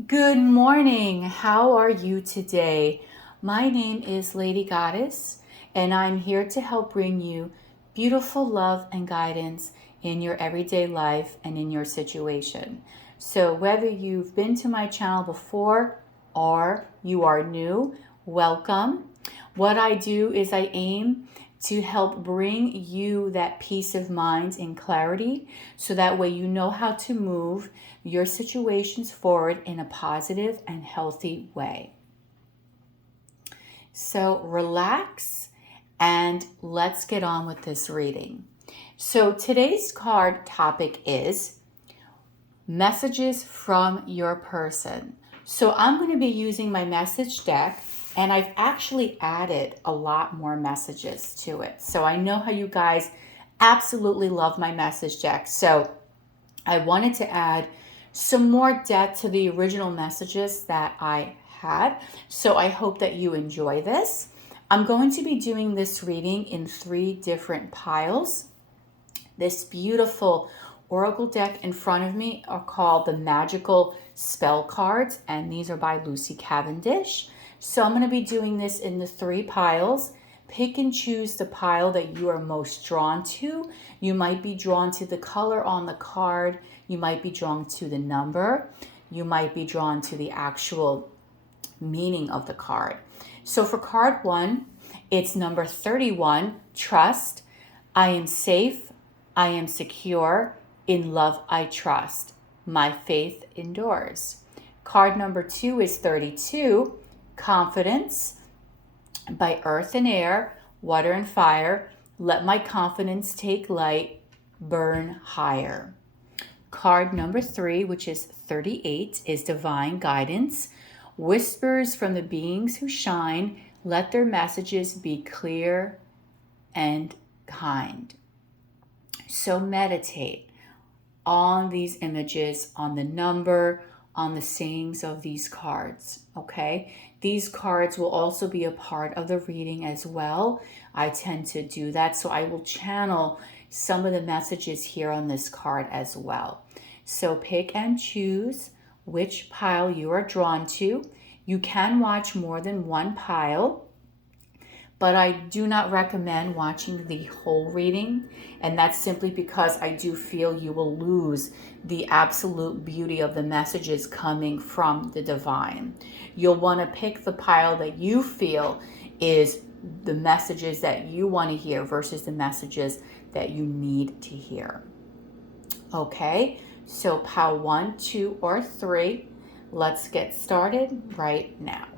Good morning. How are you today? My name is Lady Goddess, and I'm here to help bring you beautiful love and guidance in your everyday life and in your situation. So, whether you've been to my channel before or you are new, welcome. What I do is I aim to help bring you that peace of mind and clarity so that way you know how to move your situations forward in a positive and healthy way. So relax and let's get on with this reading. So today's card topic is messages from your person. So I'm going to be using my message deck, and I've actually added a lot more messages to it. So I know how you guys absolutely love my message deck. So I wanted to add some more depth to the original messages that I had. So I hope that you enjoy this. I'm going to be doing this reading in 3 different piles. This beautiful oracle deck in front of me are called the Magical Spellcards, and these are by Cavandish. So I'm going to be doing this in the 3 piles. Pick and choose the pile that you are most drawn to. You might be drawn to the color on the card. You might be drawn to the number. You might be drawn to the actual meaning of the card. So for card 1, it's number 31, Trust. I am safe. I am secure. In love I trust. My faith endures. Card number 2 is 32, Confidence. By earth and air, water and fire, let my confidence take light, burn higher. Card number 3, which is 38, is divine guidance. Whispers from the beings who shine, let their messages be clear and kind. So meditate on these images, on the number, on the sayings of these cards, okay? These cards will also be a part of the reading as well. I tend to do that, so I will channel some of the messages here on this card as well. So pick and choose which pile you are drawn to. You can watch more than one pile, but I do not recommend watching the whole reading, and that's simply because I do feel you will lose the absolute beauty of the messages coming from the divine. You'll want to pick the pile that you feel is the messages that you want to hear versus the messages that you need to hear. Okay, so pile 1, 2, or 3. Let's get started right now.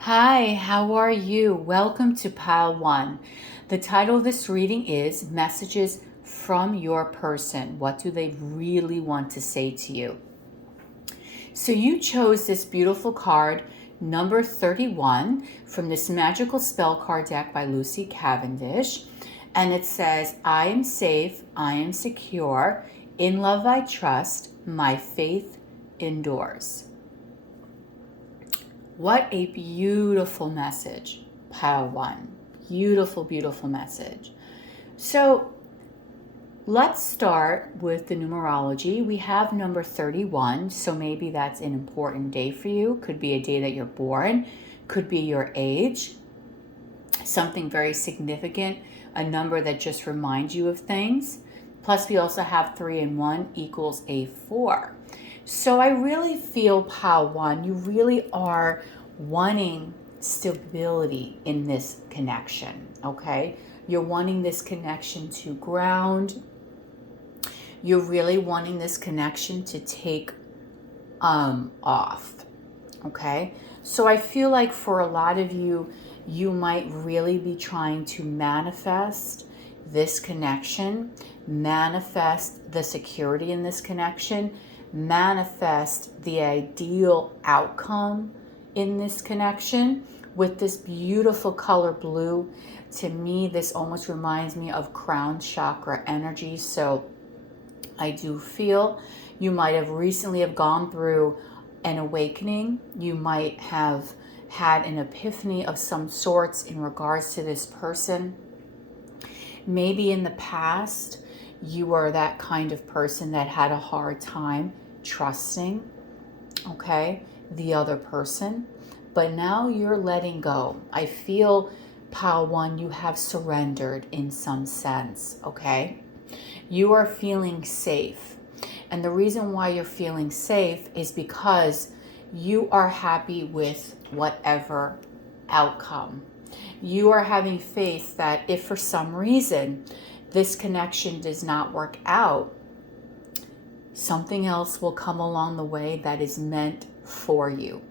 Hi, how are you? Welcome to pile 1. The title of this reading is Messages from Your Person. What do they really want to say to you? So you chose this beautiful card, number 31, from this magical spell card deck by Cavandish. And it says, I am safe, I am secure, in love I trust, my faith endures. What a beautiful message, pile 1. Beautiful, beautiful message. So let's start with the numerology. We have number 31, so maybe that's an important day for you. Could be a day that you're born, could be your age, something very significant, a number that just reminds you of things. Plus we also have 3 and 1 equals a 4. So I really feel, pile 1, you really are wanting stability in this connection, okay? You're wanting this connection to ground. You're really wanting this connection to take off, okay? So I feel like for a lot of you, you might really be trying to manifest this connection, manifest the security in this connection, manifest the ideal outcome in this connection with this beautiful color blue. To me, this almost reminds me of crown chakra energy. So I do feel you might have recently have gone through an awakening. You might have had an epiphany of some sorts in regards to this person. Maybe in the past, You are that kind of person that had a hard time trusting, okay, the other person. But now you're letting go. I feel, Pile 1, you have surrendered in some sense, okay? You are feeling safe. And the reason why you're feeling safe is because you are happy with whatever outcome. You are having faith that if for some reason this connection does not work out, something else will come along the way that is meant for you.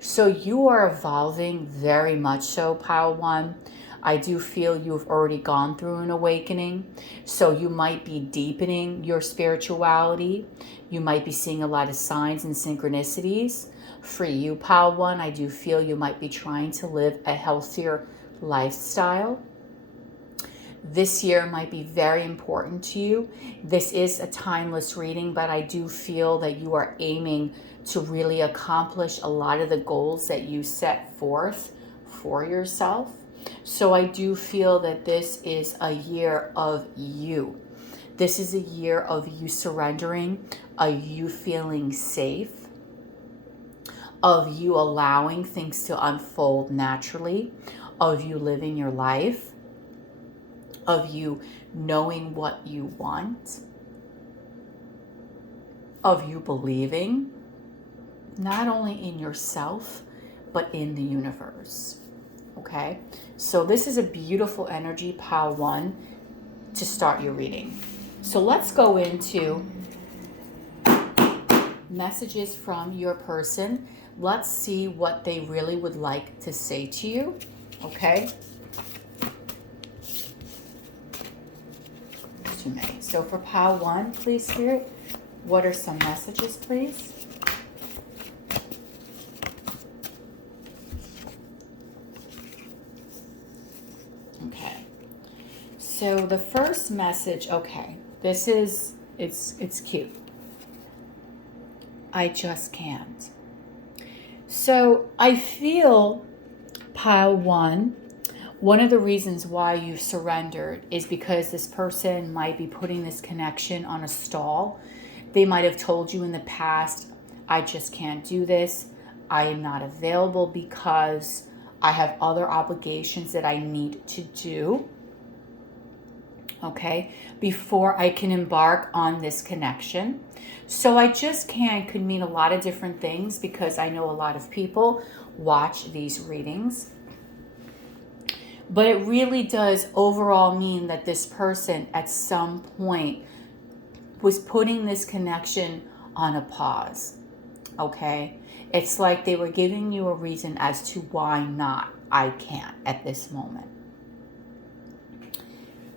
So you are evolving very much so, Pile 1. I do feel you've already gone through an awakening. So you might be deepening your spirituality. You might be seeing a lot of signs and synchronicities. For you, Pile 1, I do feel you might be trying to live a healthier lifestyle. This year might be very important to you. This is a timeless reading, but I do feel that you are aiming to really accomplish a lot of the goals that you set forth for yourself. So I do feel that this is a year of you. This is a year of you surrendering, of you feeling safe, of you allowing things to unfold naturally, of you living your life, of you knowing what you want, of you believing not only in yourself, but in the universe. Okay? So this is a beautiful energy, Pile 1, to start your reading. So let's go into messages from your person. Let's see what they really would like to say to you. Okay? Too many. So for Pile 1, please, Spirit, what are some messages, please? Okay. So the first message, okay, this is, it's cute. I just can't. So I feel, Pile 1, one of the reasons why you've surrendered is because this person might be putting this connection on a stall. They might have told you in the past, I just can't do this. I am not available because I have other obligations that I need to do, okay, before I can embark on this connection. So I just can't could mean a lot of different things because I know a lot of people watch these readings. But it really does overall mean that this person at some point was putting this connection on a pause, okay? It's like they were giving you a reason as to why not, I can't at this moment.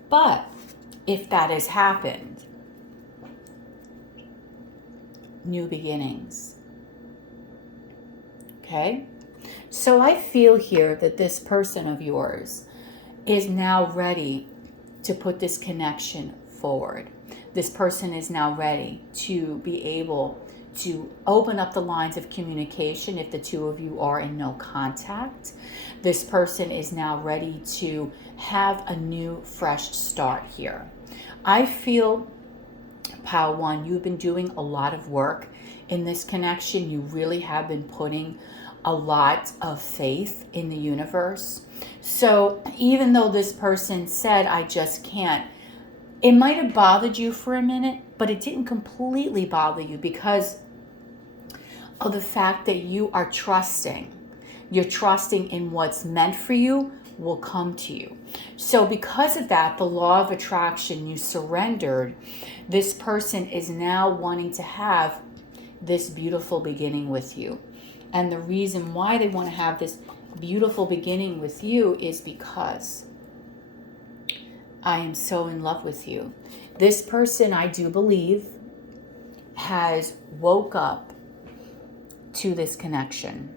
But if that has happened, new beginnings, okay? So I feel here that this person of yours is now ready to put this connection forward. This person is now ready to be able to open up the lines of communication if the two of you are in no contact. This person is now ready to have a new, fresh start here. I feel, Pile 1, you've been doing a lot of work in this connection. You really have been putting a lot of faith in the universe. So even though this person said, I just can't, it might have bothered you for a minute, but it didn't completely bother you because of the fact that you are trusting. You're trusting in what's meant for you will come to you. So because of that, the law of attraction, you surrendered. This person is now wanting to have this beautiful beginning with you. And the reason why they want to have this beautiful beginning with you is because I am so in love with you. This person, I do believe, has woke up to this connection.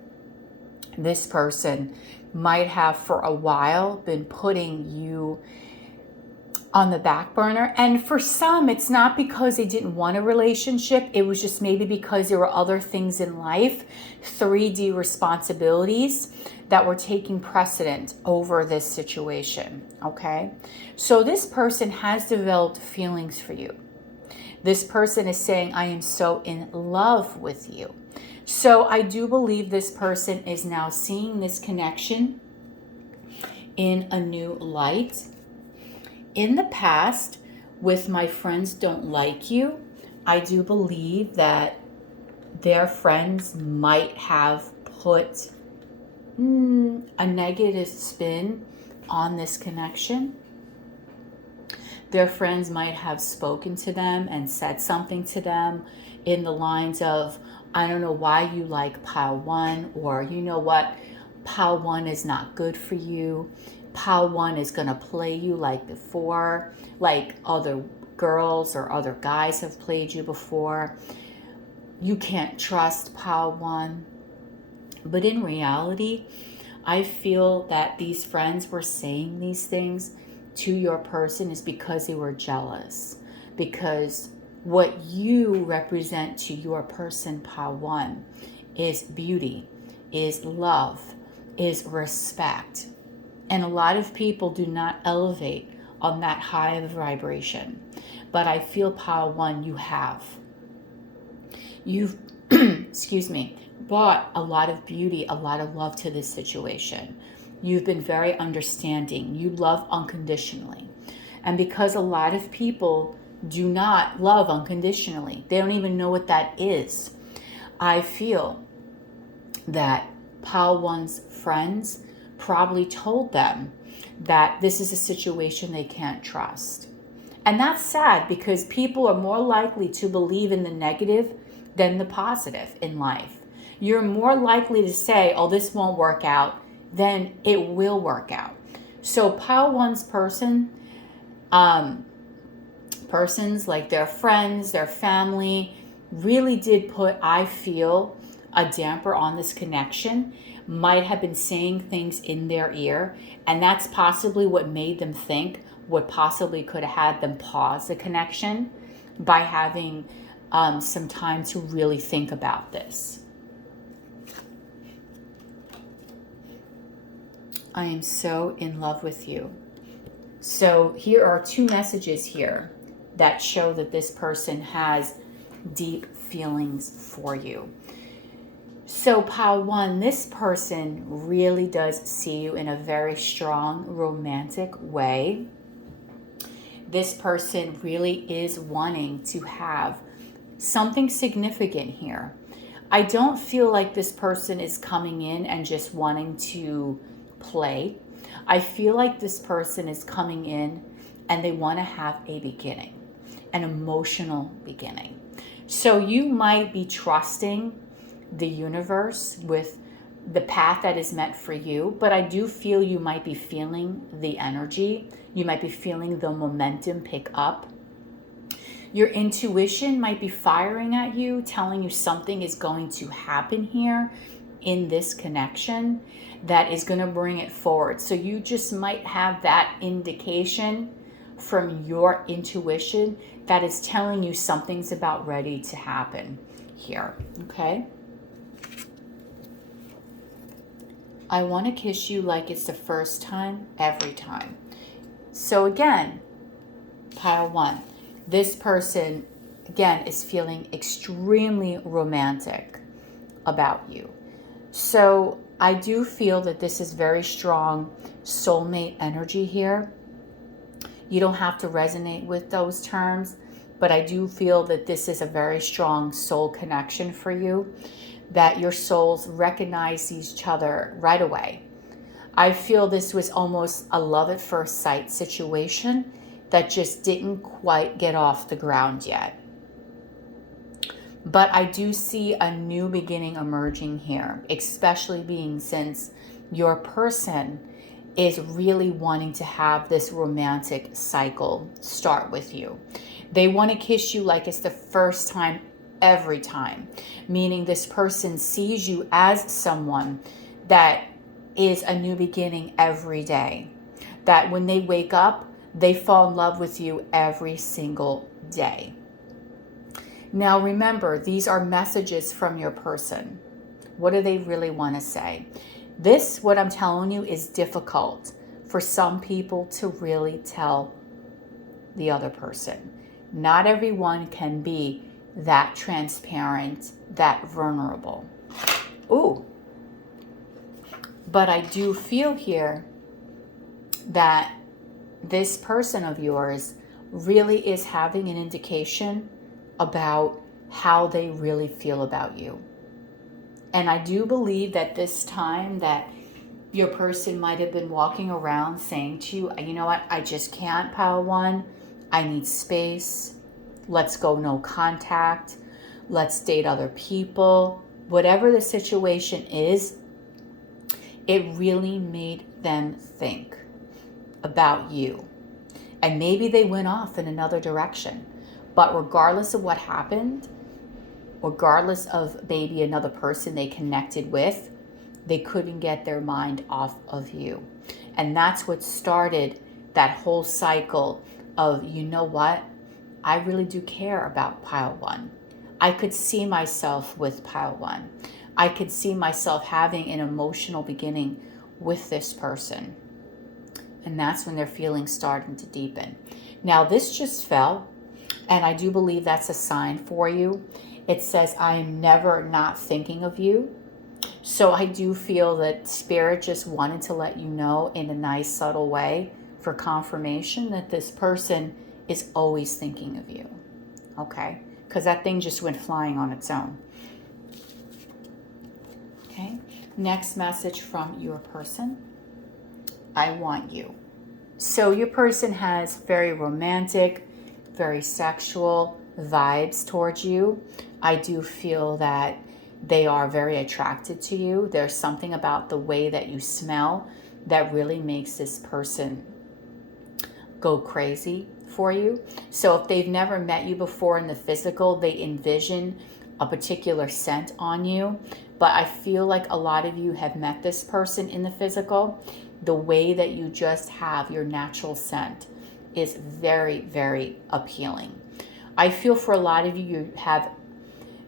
This person might have for a while been putting you on the back burner. And for some, it's not because they didn't want a relationship. It was just maybe because there were other things in life, 3D responsibilities that were taking precedent over this situation, okay? So this person has developed feelings for you. This person is saying, I am so in love with you. So I do believe this person is now seeing this connection in a new light. In the past, with my friends don't like you, I do believe that their friends might have put a negative spin on this connection. Their friends might have spoken to them and said something to them in the lines of, I don't know why you like pile one, or you know what, pile one is not good for you. Pile one is going to play you like before, like other girls or other guys have played you before. You can't trust pile one. But in reality, I feel that these friends were saying these things to your person is because they were jealous. Because what you represent to your person, pile one, is beauty, is love, is respect. And a lot of people do not elevate on that high of vibration. But I feel pile one, you have. You've, excuse me, brought a lot of beauty, a lot of love to this situation. You've been very understanding. You love unconditionally. And because a lot of people do not love unconditionally, they don't even know what that is, I feel that pile one's friends probably told them that this is a situation they can't trust. And that's sad because people are more likely to believe in the negative than the positive in life. You're more likely to say, oh, this won't work out, than it will work out. So pile one's persons like their friends, their family, really did put, I feel, a damper on this connection. Might have been saying things in their ear, and that's possibly what made them think, what possibly could have had them pause the connection by having some time to really think about this. I am so in love with you. So here are two messages here that show that this person has deep feelings for you. So pile one, this person really does see you in a very strong romantic way. This person really is wanting to have something significant here. I don't feel like this person is coming in and just wanting to play. I feel like this person is coming in and they want to have a beginning, an emotional beginning. So you might be trusting the universe with the path that is meant for you, but I do feel you might be feeling the energy. You might be feeling the momentum pick up. Your intuition might be firing at you, telling you something is going to happen here in this connection that is going to bring it forward. So you just might have that indication from your intuition that is telling you something's about ready to happen here, okay? I want to kiss you like it's the first time, every time. So again, pile one. This person, again, is feeling extremely romantic about you. So I do feel that this is very strong soulmate energy here. You don't have to resonate with those terms, but I do feel that this is a very strong soul connection for you, that your souls recognize each other right away. I feel this was almost a love at first sight situation that just didn't quite get off the ground yet. But I do see a new beginning emerging here, especially being since your person is really wanting to have this romantic cycle start with you. They want to kiss you like it's the first time, every time, meaning this person sees you as someone that is a new beginning every day. That when they wake up, They fall in love with you every single day. Now remember, these are messages from your person. What do they really want to say? This, what I'm telling you, is difficult for some people to really tell the other person. Not everyone can be that transparent, that vulnerable. Ooh. But I do feel here that this person of yours really is having an indication about how they really feel about you. And I do believe that this time that your person might have been walking around saying to you, you know what, I just can't, pile one. I need space. Let's go no contact. Let's date other people. Whatever the situation is, it really made them think about you. And maybe they went off in another direction. But regardless of what happened, regardless of maybe another person they connected with, they couldn't get their mind off of you. And that's what started that whole cycle of, you know what? I really do care about pile one. I could see myself with pile one. I could see myself having an emotional beginning with this person. And that's when their feelings starting to deepen. Now this just fell, and I do believe that's a sign for you. It says, I am never not thinking of you. So I do feel that Spirit just wanted to let you know in a nice, subtle way for confirmation that this person is always thinking of you. Okay? Because that thing just went flying on its own. Okay? Next message from your person. I want you. So your person has very romantic, very sexual vibes towards you. I do feel that they are very attracted to you. There's something about the way that you smell that really makes this person go crazy for you. So if they've never met you before in the physical, they envision a particular scent on you. But I feel like a lot of you have met this person in the physical. The way that you just have your natural scent is very, very appealing. I feel for a lot of you, you have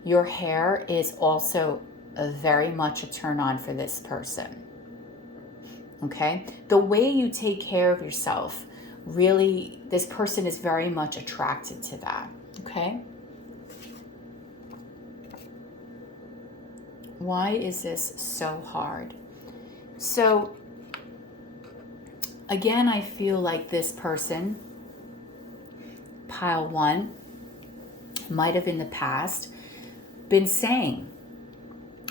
your hair is also very much a turn on for this person. Okay? The way you take care of yourself, really, this person is very much attracted to that. Okay? Why is this so hard? So, again, I feel like this person, pile one, might have in the past been saying,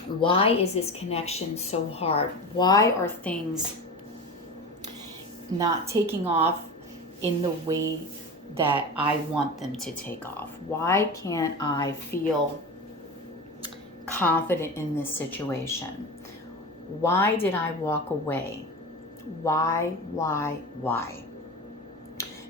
why is this connection so hard? Why are things not taking off in the way that I want them to take off? Why can't I feel confident in this situation? Why did I walk away? Why?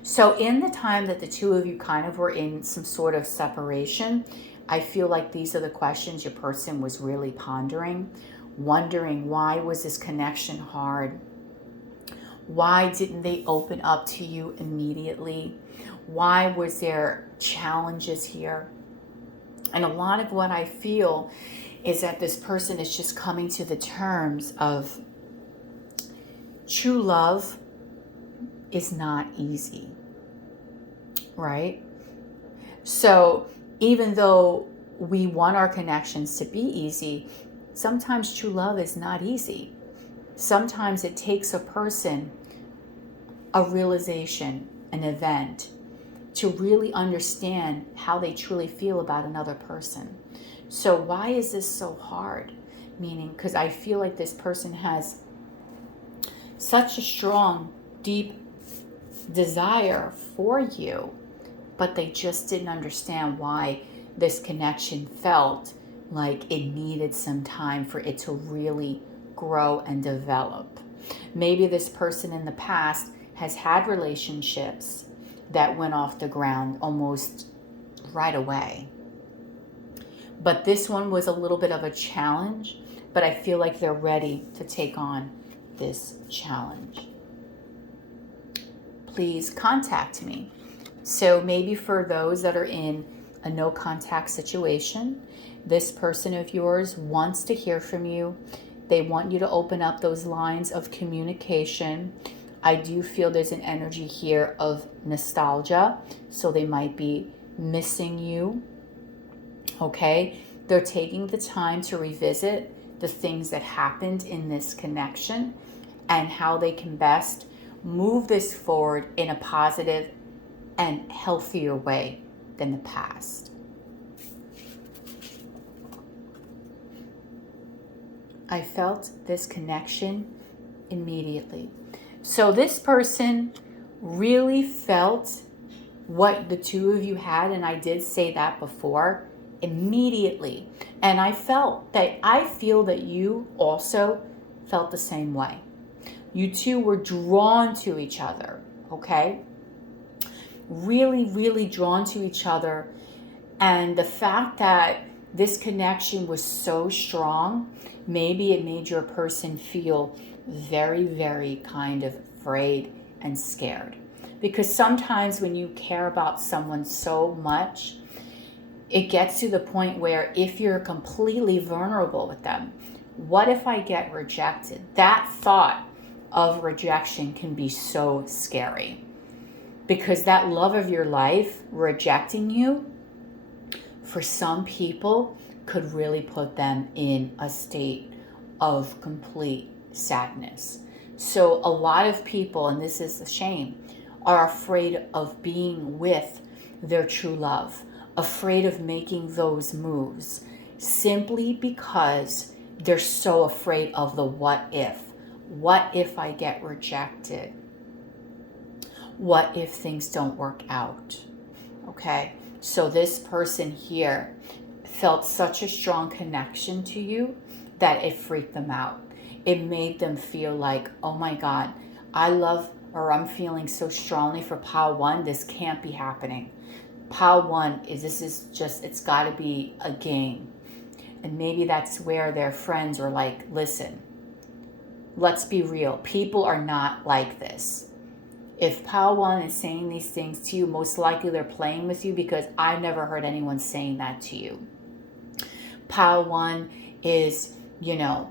So in the time that the two of you kind of were in some sort of separation, I feel like these are the questions your person was really pondering, wondering, why was this connection hard? Why didn't they open up to you immediately? Why was there challenges here? And a lot of what I feel is that this person is just coming to the terms of true love is not easy, right? So even though we want our connections to be easy, sometimes true love is not easy. Sometimes it takes a person, a realization, an event, to really understand how they truly feel about another person. So why is this so hard? Meaning, because I feel like this person has such a strong, deep desire for you, but they just didn't understand why this connection felt like it needed some time for it to really grow and develop. Maybe this person in the past has had relationships that went off the ground almost right away. But this one was a little bit of a challenge, but I feel like they're ready to take on this challenge. please contact me. So maybe for those that are in a no contact situation, this person of yours wants to hear from you. They want you to open up those lines of communication. I do feel there's an energy here of nostalgia, so they might be missing you. Okay, they're taking the time to revisit the things that happened in this connection and how they can best move this forward in a positive and healthier way than the past. I felt this connection immediately. So this person really felt what the two of you had, and I did say that before, immediately. And I feel that you also felt the same way. You two were drawn to each other, okay? Really, really drawn to each other. And the fact that this connection was so strong, maybe it made your person feel very, very kind of afraid and scared. Because sometimes when you care about someone so much, it gets to the point where if you're completely vulnerable with them, what if I get rejected? That thought of rejection can be so scary. Because that love of your life rejecting you, for some people, could really put them in a state of complete sadness. So a lot of people, and this is a shame, are afraid of being with their true love, afraid of making those moves, simply because they're so afraid of the what if. What if I get rejected? What if things don't work out? Okay, so this person here felt such a strong connection to you that it freaked them out. It made them feel like, oh my God, I'm feeling so strongly for pile one, this can't be happening. Pile one it's gotta be a game. And maybe that's where their friends are like, listen, let's be real. People are not like this. If pile one is saying these things to you, most likely they're playing with you, because I've never heard anyone saying that to you. Pile one is,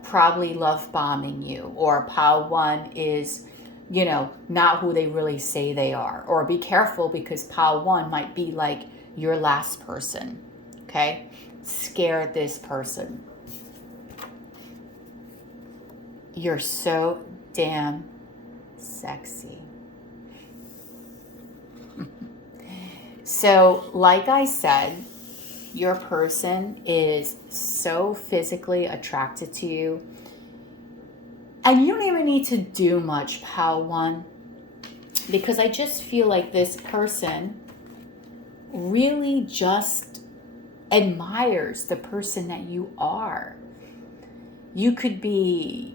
probably love bombing you, or pile one is, not who they really say they are. Or be careful, because pile one might be like your last person, okay? Scare this person. You're so damn sexy. So, like I said, your person is so physically attracted to you. And you don't even need to do much, pal one, because I just feel like this person really just admires the person that you are. You could be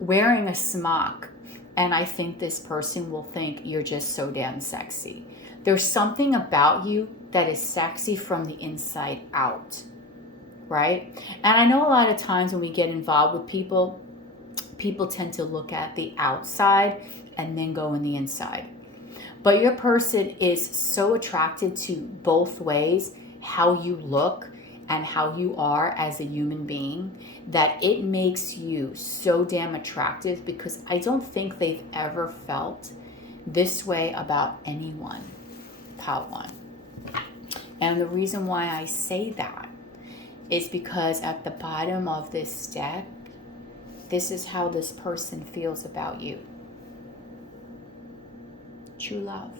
wearing a smock, and I think this person will think you're just so damn sexy. There's something about you that is sexy from the inside out, right? And I know a lot of times when we get involved with people tend to look at the outside and then go in the inside. But your person is so attracted to both ways, how you look and how you are as a human being, that it makes you so damn attractive, because I don't think they've ever felt this way about anyone, pal one. And the reason why I say that is because at the bottom of this deck, this is how this person feels about you. True love.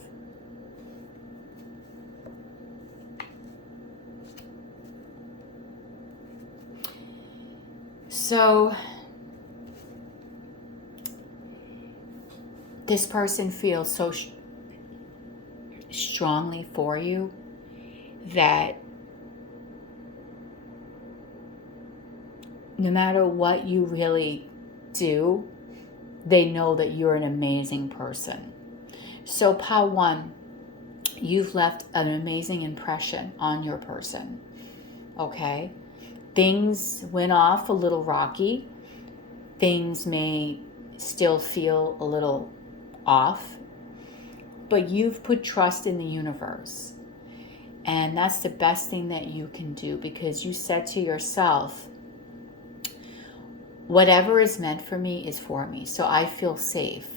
So this person feels so strongly for you that no matter what you really do, they know that you're an amazing person. So pile one, you've left an amazing impression on your person, okay? Things went off a little rocky. Things may still feel a little off. but you've put trust in the universe. And that's the best thing that you can do, because you said to yourself, whatever is meant for me is for me. So I feel safe.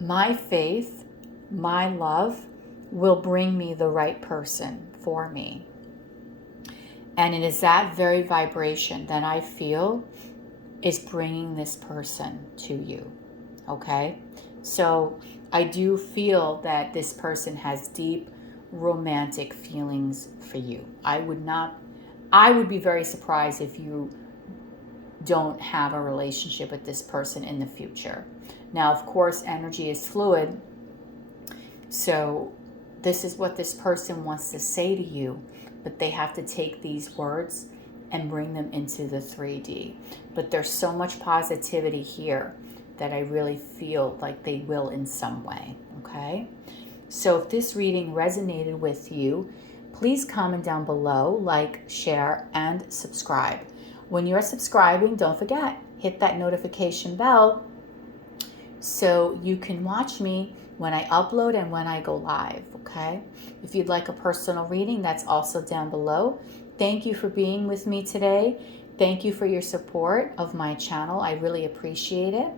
My faith, my love will bring me the right person for me. And it is that very vibration that I feel is bringing this person to you. Okay? So I do feel that this person has deep romantic feelings for you. I would be very surprised if you don't have a relationship with this person in the future. Now, of course, energy is fluid. So this is what this person wants to say to you, but they have to take these words and bring them into the 3D. But there's so much positivity here that I really feel like they will in some way, okay? So if this reading resonated with you, please comment down below, like, share, and subscribe. When you're subscribing, don't forget, hit that notification bell so you can watch me when I upload and when I go live, okay? If you'd like a personal reading, that's also down below. Thank you for being with me today. Thank you for your support of my channel. I really appreciate it,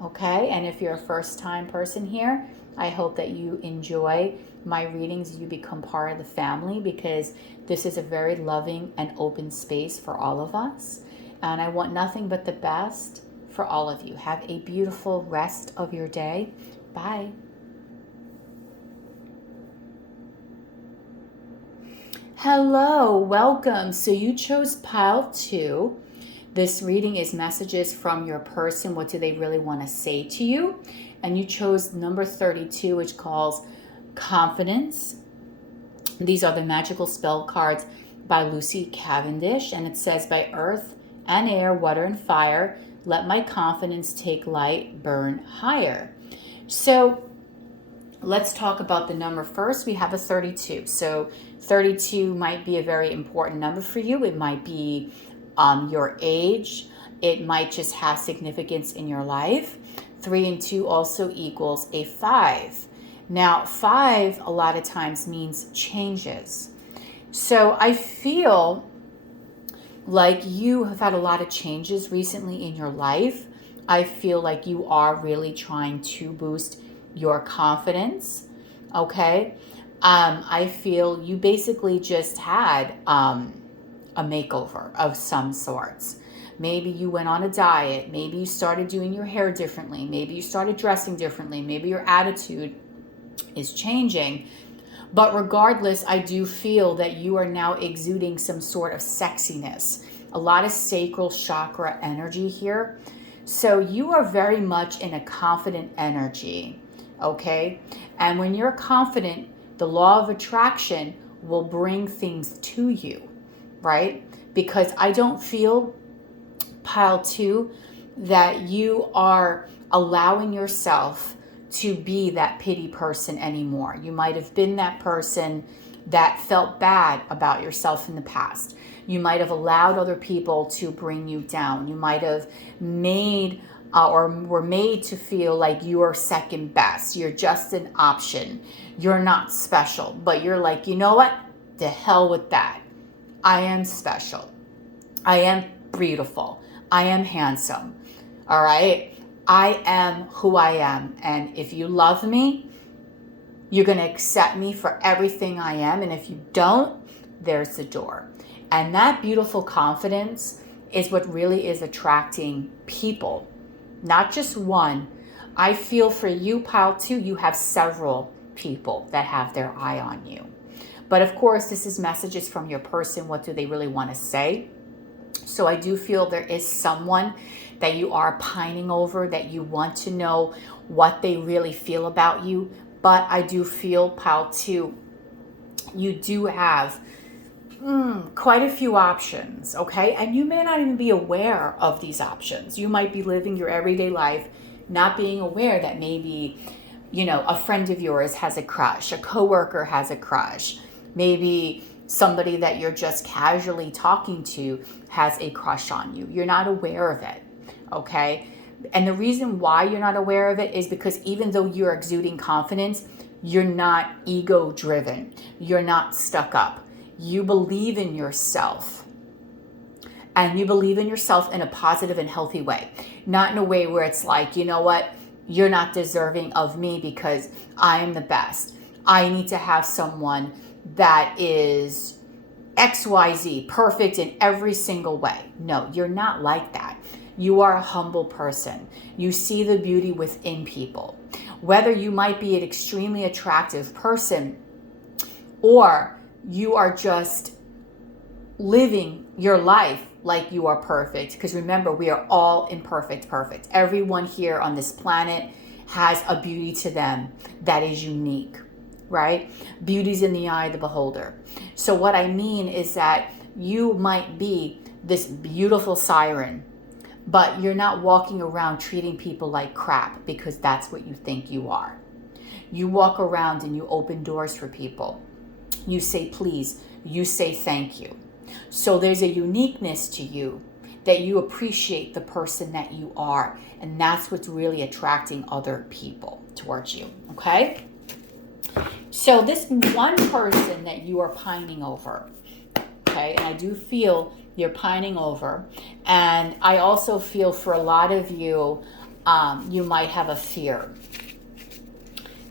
okay? And if you're a first-time person here, I hope that you enjoy my readings. You become part of the family, because this is a very loving and open space for all of us. And I want nothing but the best for all of you. Have a beautiful rest of your day. Bye. Hello, welcome. So you chose pile 2. This reading is messages from your person. What do they really want to say to you? And you chose number 32, which calls confidence. These are the magical spell cards by Lucy Cavendish. And it says, by earth and air, water and fire, let my confidence take light, burn higher. So let's talk about the number first. We have a 32. So 32 might be a very important number for you. It might be your age. It might just have significance in your life. 3 and 2 also equals a 5. Now, 5 a lot of times means changes. So I feel like you have had a lot of changes recently in your life. I feel like you are really trying to boost your confidence, okay? I feel you basically just had a makeover of some sorts. Maybe you went on a diet. Maybe you started doing your hair differently. Maybe you started dressing differently. Maybe your attitude is changing. But regardless, I do feel that you are now exuding some sort of sexiness. A lot of sacral chakra energy here. So you are very much in a confident energy, okay? And when you're confident, the law of attraction will bring things to you, right? Because I don't feel, pile 2, that you are allowing yourself to be that pity person anymore. You might have been that person that felt bad about yourself in the past. You might have allowed other people to bring you down. You might have made or were made to feel like you are second best. You're just an option. You're not special. But you're like, you know what? The hell with that. I am special. I am beautiful. I am handsome. All right? I am who I am. And if you love me, you're going to accept me for everything I am. And if you don't, there's the door. And that beautiful confidence is what really is attracting people. Not just one. I feel for you, pile 2, you have several people that have their eye on you. But of course, this is messages from your person. What do they really want to say? So I do feel there is someone that you are pining over, that you want to know what they really feel about you. But I do feel, pile 2, you do have quite a few options, okay? And you may not even be aware of these options. You might be living your everyday life, not being aware that maybe, you know, a friend of yours has a crush, a coworker has a crush, maybe somebody that you're just casually talking to has a crush on you. You're not aware of it, okay? And the reason why you're not aware of it is because even though you're exuding confidence, you're not ego driven. You're not stuck up. You believe in yourself. And you believe in yourself in a positive and healthy way. Not in a way where it's like, you know what? You're not deserving of me because I am the best. I need to have someone that is XYZ, perfect in every single way. No, you're not like that. You are a humble person. You see the beauty within people. Whether you might be an extremely attractive person or you are just living your life like you are perfect. Because remember, we are all imperfect, perfect. Everyone here on this planet has a beauty to them that is unique, right? Beauty's in the eye of the beholder. So what I mean is that you might be this beautiful siren, but you're not walking around treating people like crap because that's what you think you are. You walk around and you open doors for people. You say please, you say thank you. So there's a uniqueness to you that you appreciate the person that you are. And that's what's really attracting other people towards you, okay? So this one person that you are pining over, okay, and I do feel you're pining over, and I also feel for a lot of you, you might have a fear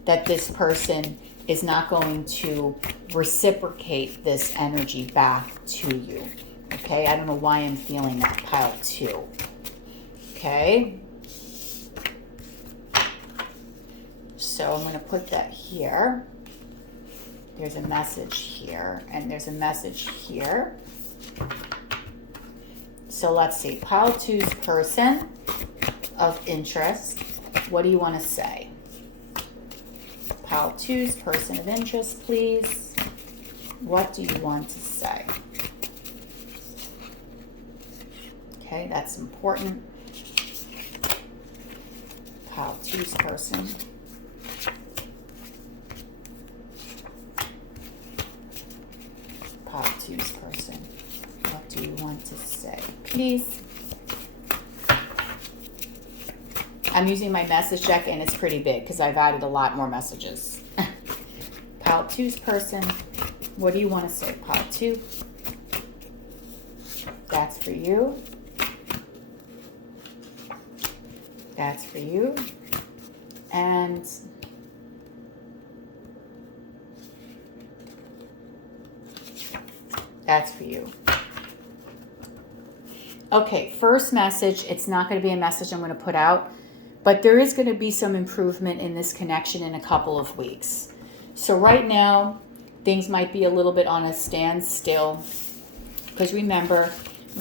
that this person is not going to reciprocate this energy back to you, okay? I don't know why I'm feeling that, pile 2, okay? So I'm going to put that here. There's a message here, and there's a message here. So let's see. Pile 2's person of interest. What do you want to say? Pile 2's person of interest, please. What do you want to say? Okay, that's important. Pile 2's person. Pile 2's person. What do you want to say, please? I'm using my message deck and it's pretty big because I've added a lot more messages. Pile 2's person. What do you want to say, Pile 2? That's for you. That's for you. And that's for you. Okay, first message. It's not going to be a message I'm going to put out, but there is going to be some improvement in this connection in a couple of weeks. So right now, things might be a little bit on a standstill because remember,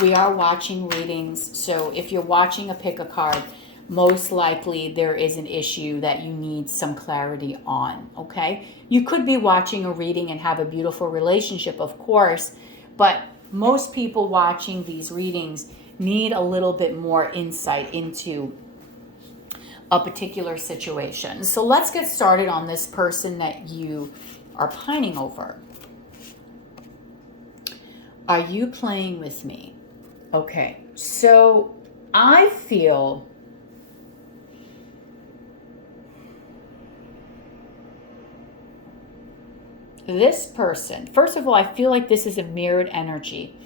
we are watching readings. So if you're watching a pick a card, most likely there is an issue that you need some clarity on, okay? You could be watching a reading and have a beautiful relationship, of course, but most people watching these readings need a little bit more insight into a particular situation. So let's get started on this person that you are pining over. Are you playing with me? Okay, so I feel this person, first of all, I feel like this is a mirrored energy.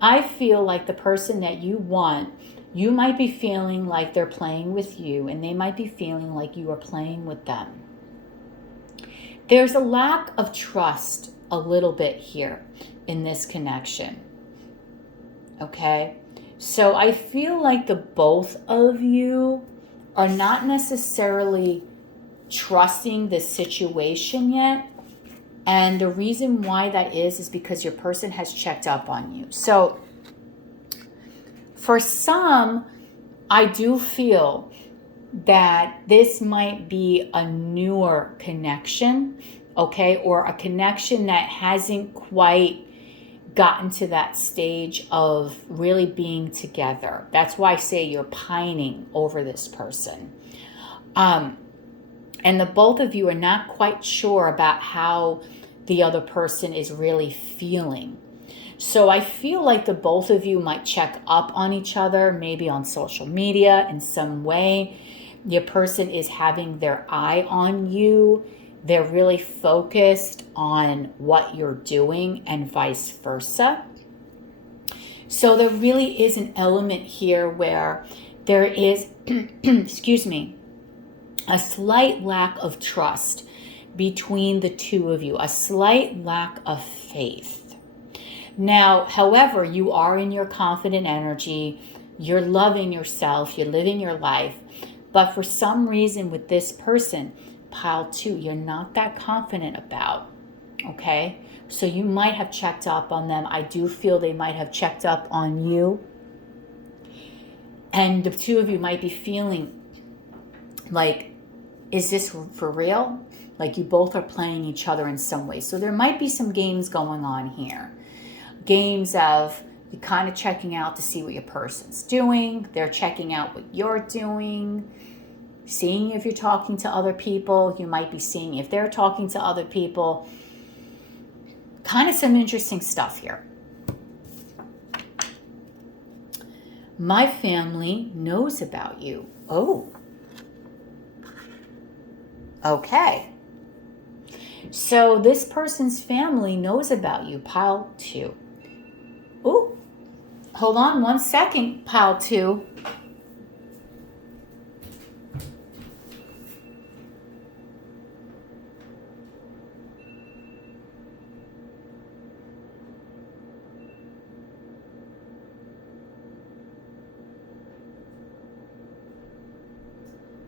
I feel like the person that you want, you might be feeling like they're playing with you and they might be feeling like you are playing with them. There's a lack of trust a little bit here in this connection. Okay? So I feel like the both of you are not necessarily trusting the situation yet. And the reason why that is because your person has checked up on you. So for some, I do feel that this might be a newer connection, okay, or a connection that hasn't quite gotten to that stage of really being together. That's why I say you're pining over this person. And the both of you are not quite sure about how the other person is really feeling. So I feel like the both of you might check up on each other, maybe on social media in some way. Your person is having their eye on you. They're really focused on what you're doing and vice versa. So there really is an element here where there is, excuse me, a slight lack of trust between the two of you, a slight lack of faith. Now, however, you are in your confident energy, you're loving yourself, you're living your life, but for some reason with this person, pile 2, you're not that confident about, okay? So you might have checked up on them. I do feel they might have checked up on you. And the two of you might be feeling like, is this for real? Like you both are playing each other in some way. So there might be some games going on here. Games of you kind of checking out to see what your person's doing. They're checking out what you're doing. Seeing if you're talking to other people. You might be seeing if they're talking to other people. Kind of some interesting stuff here. My family knows about you. Oh. Okay. So this person's family knows about you, pile 2. Oh, hold on one second, pile 2.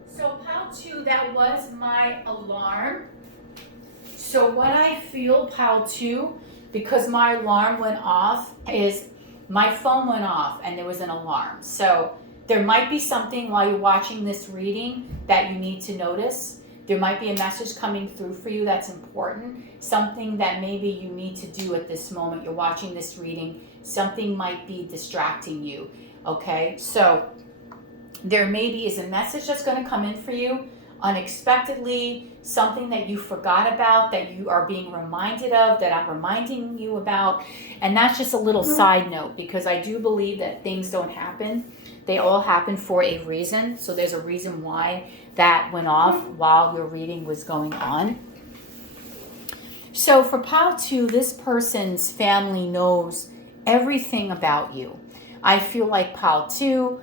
So pile 2, that was my alarm. So what I feel, pile 2, because my alarm went off, is my phone went off and there was an alarm. So there might be something while you're watching this reading that you need to notice. There might be a message coming through for you that's important. Something that maybe you need to do at this moment. You're watching this reading. Something might be distracting you. Okay, so there maybe is a message that's going to come in for you unexpectedly, something that you forgot about, that you are being reminded of, that I'm reminding you about. And that's just a little side note, because I do believe that things don't happen. They all happen for a reason. So there's a reason why that went off while your reading was going on. So for pile 2, this person's family knows everything about you. I feel like pile 2,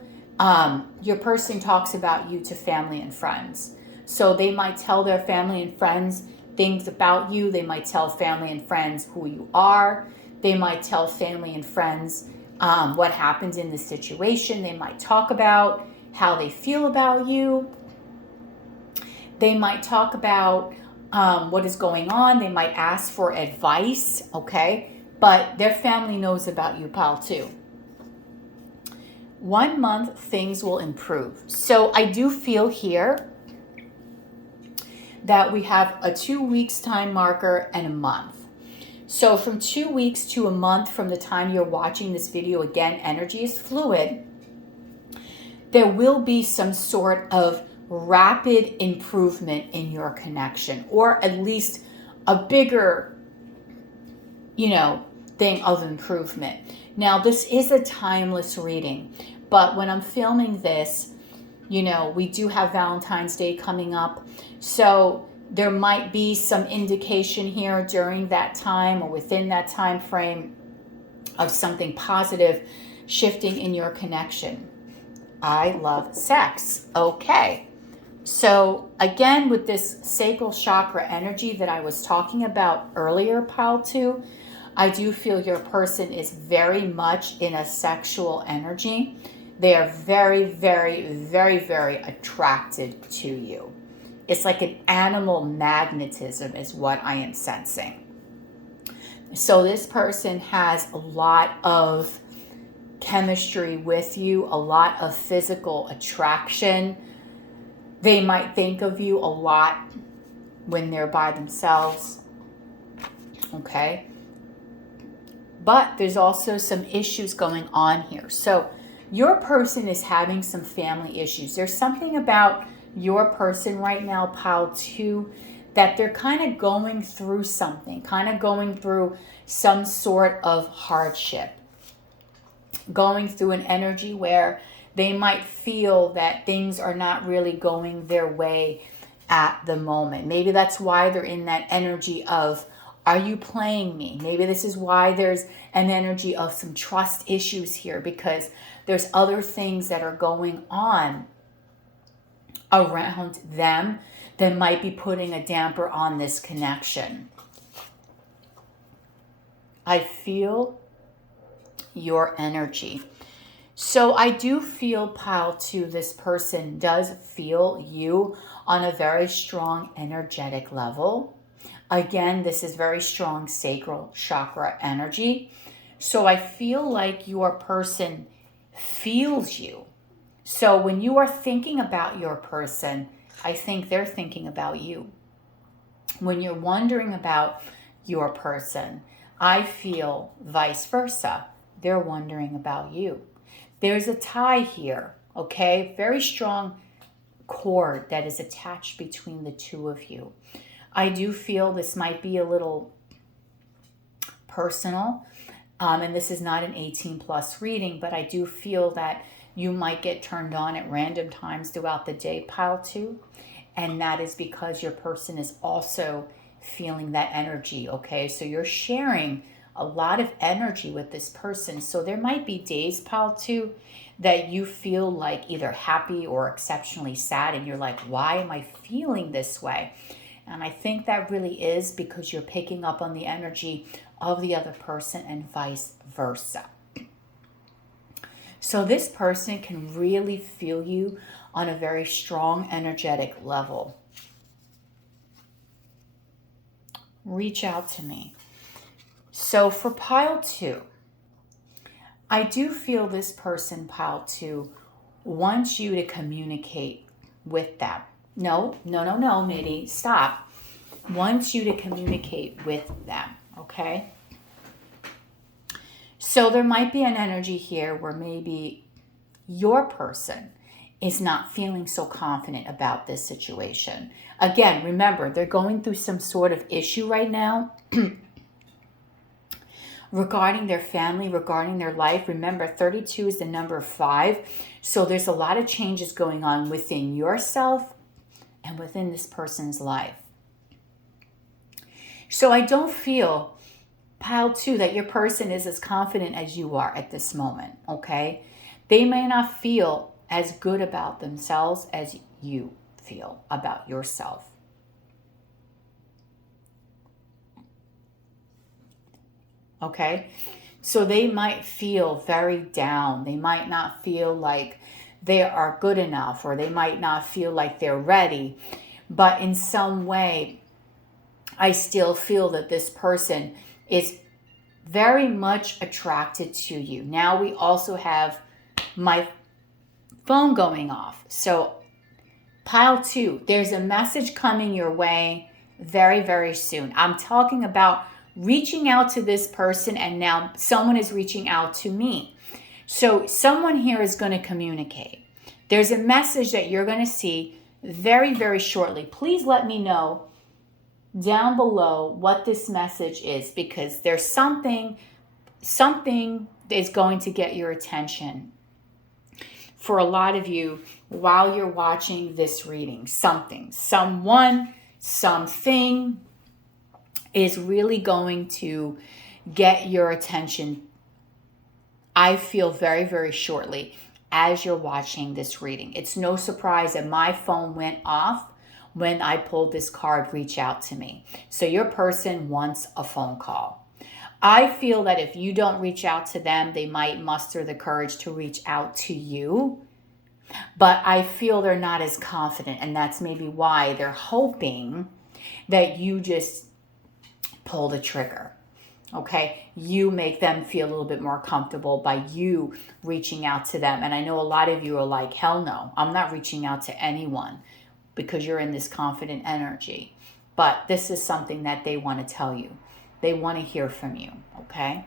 your person talks about you to family and friends. So they might tell their family and friends things about you. They might tell family and friends who you are. They might tell family and friends what happened in the situation. They might talk about how they feel about you. They might talk about what is going on. They might ask for advice, okay? But their family knows about you, pile 2. 1 month, things will improve. So I do feel here that we have a 2 weeks time marker and a month. So from 2 weeks to a month from the time you're watching this video, again, energy is fluid. There will be some sort of rapid improvement in your connection, or at least a bigger, thing of improvement. Now, this is a timeless reading, but when I'm filming this, we do have Valentine's Day coming up. So there might be some indication here during that time or within that time frame of something positive shifting in your connection. I love sex. Okay. So again, with this sacral chakra energy that I was talking about earlier, pile 2, I do feel your person is very much in a sexual energy. They are very, very, very, very attracted to you. It's like an animal magnetism is what I am sensing. So this person has a lot of chemistry with you, a lot of physical attraction. They might think of you a lot when they're by themselves. Okay? But there's also some issues going on here. So your person is having some family issues. There's something about your person right now, pile 2, that they're kind of going through something, kind of going through some sort of hardship, going through an energy where they might feel that things are not really going their way at the moment. Maybe that's why they're in that energy of, are you playing me? Maybe this is why there's an energy of some trust issues here, because there's other things that are going on around them that might be putting a damper on this connection. I feel your energy. So I do feel, pile 2, this person does feel you on a very strong energetic level. Again, this is very strong sacral chakra energy. So I feel like your person feels you. So when you are thinking about your person, I think they're thinking about you. When you're wondering about your person, I feel vice versa. They're wondering about you. There's a tie here, okay? Very strong cord that is attached between the two of you. I do feel this might be a little personal, and this is not an 18+ reading, but I do feel that you might get turned on at random times throughout the day, pile 2, and that is because your person is also feeling that energy, okay? So you're sharing a lot of energy with this person. So there might be days, pile 2, that you feel like either happy or exceptionally sad, and you're like, why am I feeling this way? And I think that really is because you're picking up on the energy of the other person and vice versa. So this person can really feel you on a very strong energetic level. Reach out to me. So for pile 2, I do feel this person, pile 2, wants you to communicate with them. No, Mitty, stop. Wants you to communicate with them, okay? So there might be an energy here where maybe your person is not feeling so confident about this situation. Again, remember, they're going through some sort of issue right now regarding their family, regarding their life. Remember, 32 is the number 5. So there's a lot of changes going on within yourself and within this person's life. So I don't feel, pile 2, that your person is as confident as you are at this moment, okay? They may not feel as good about themselves as you feel about yourself. Okay? So they might feel very down. They might not feel like they are good enough, or they might not feel like they're ready. But in some way, I still feel that this person is very much attracted to you. Now we also have my phone going off. So pile 2, there's a message coming your way very, very soon. I'm talking about reaching out to this person, and now someone is reaching out to me. So someone here is going to communicate. There's a message that you're going to see very, very shortly. Please let me know down below what this message is, because there's something is going to get your attention. For a lot of you, while you're watching this reading, someone, something is really going to get your attention, I feel, very, very shortly as you're watching this reading. It's no surprise that my phone went off when I pulled this card, reach out to me. So your person wants a phone call. I feel that if you don't reach out to them, they might muster the courage to reach out to you. But I feel they're not as confident, and that's maybe why they're hoping that you just pull the trigger. Okay, you make them feel a little bit more comfortable by you reaching out to them. And I know a lot of you are like, hell no, I'm not reaching out to anyone, because you're in this confident energy. But this is something that they want to tell you. They want to hear from you, okay?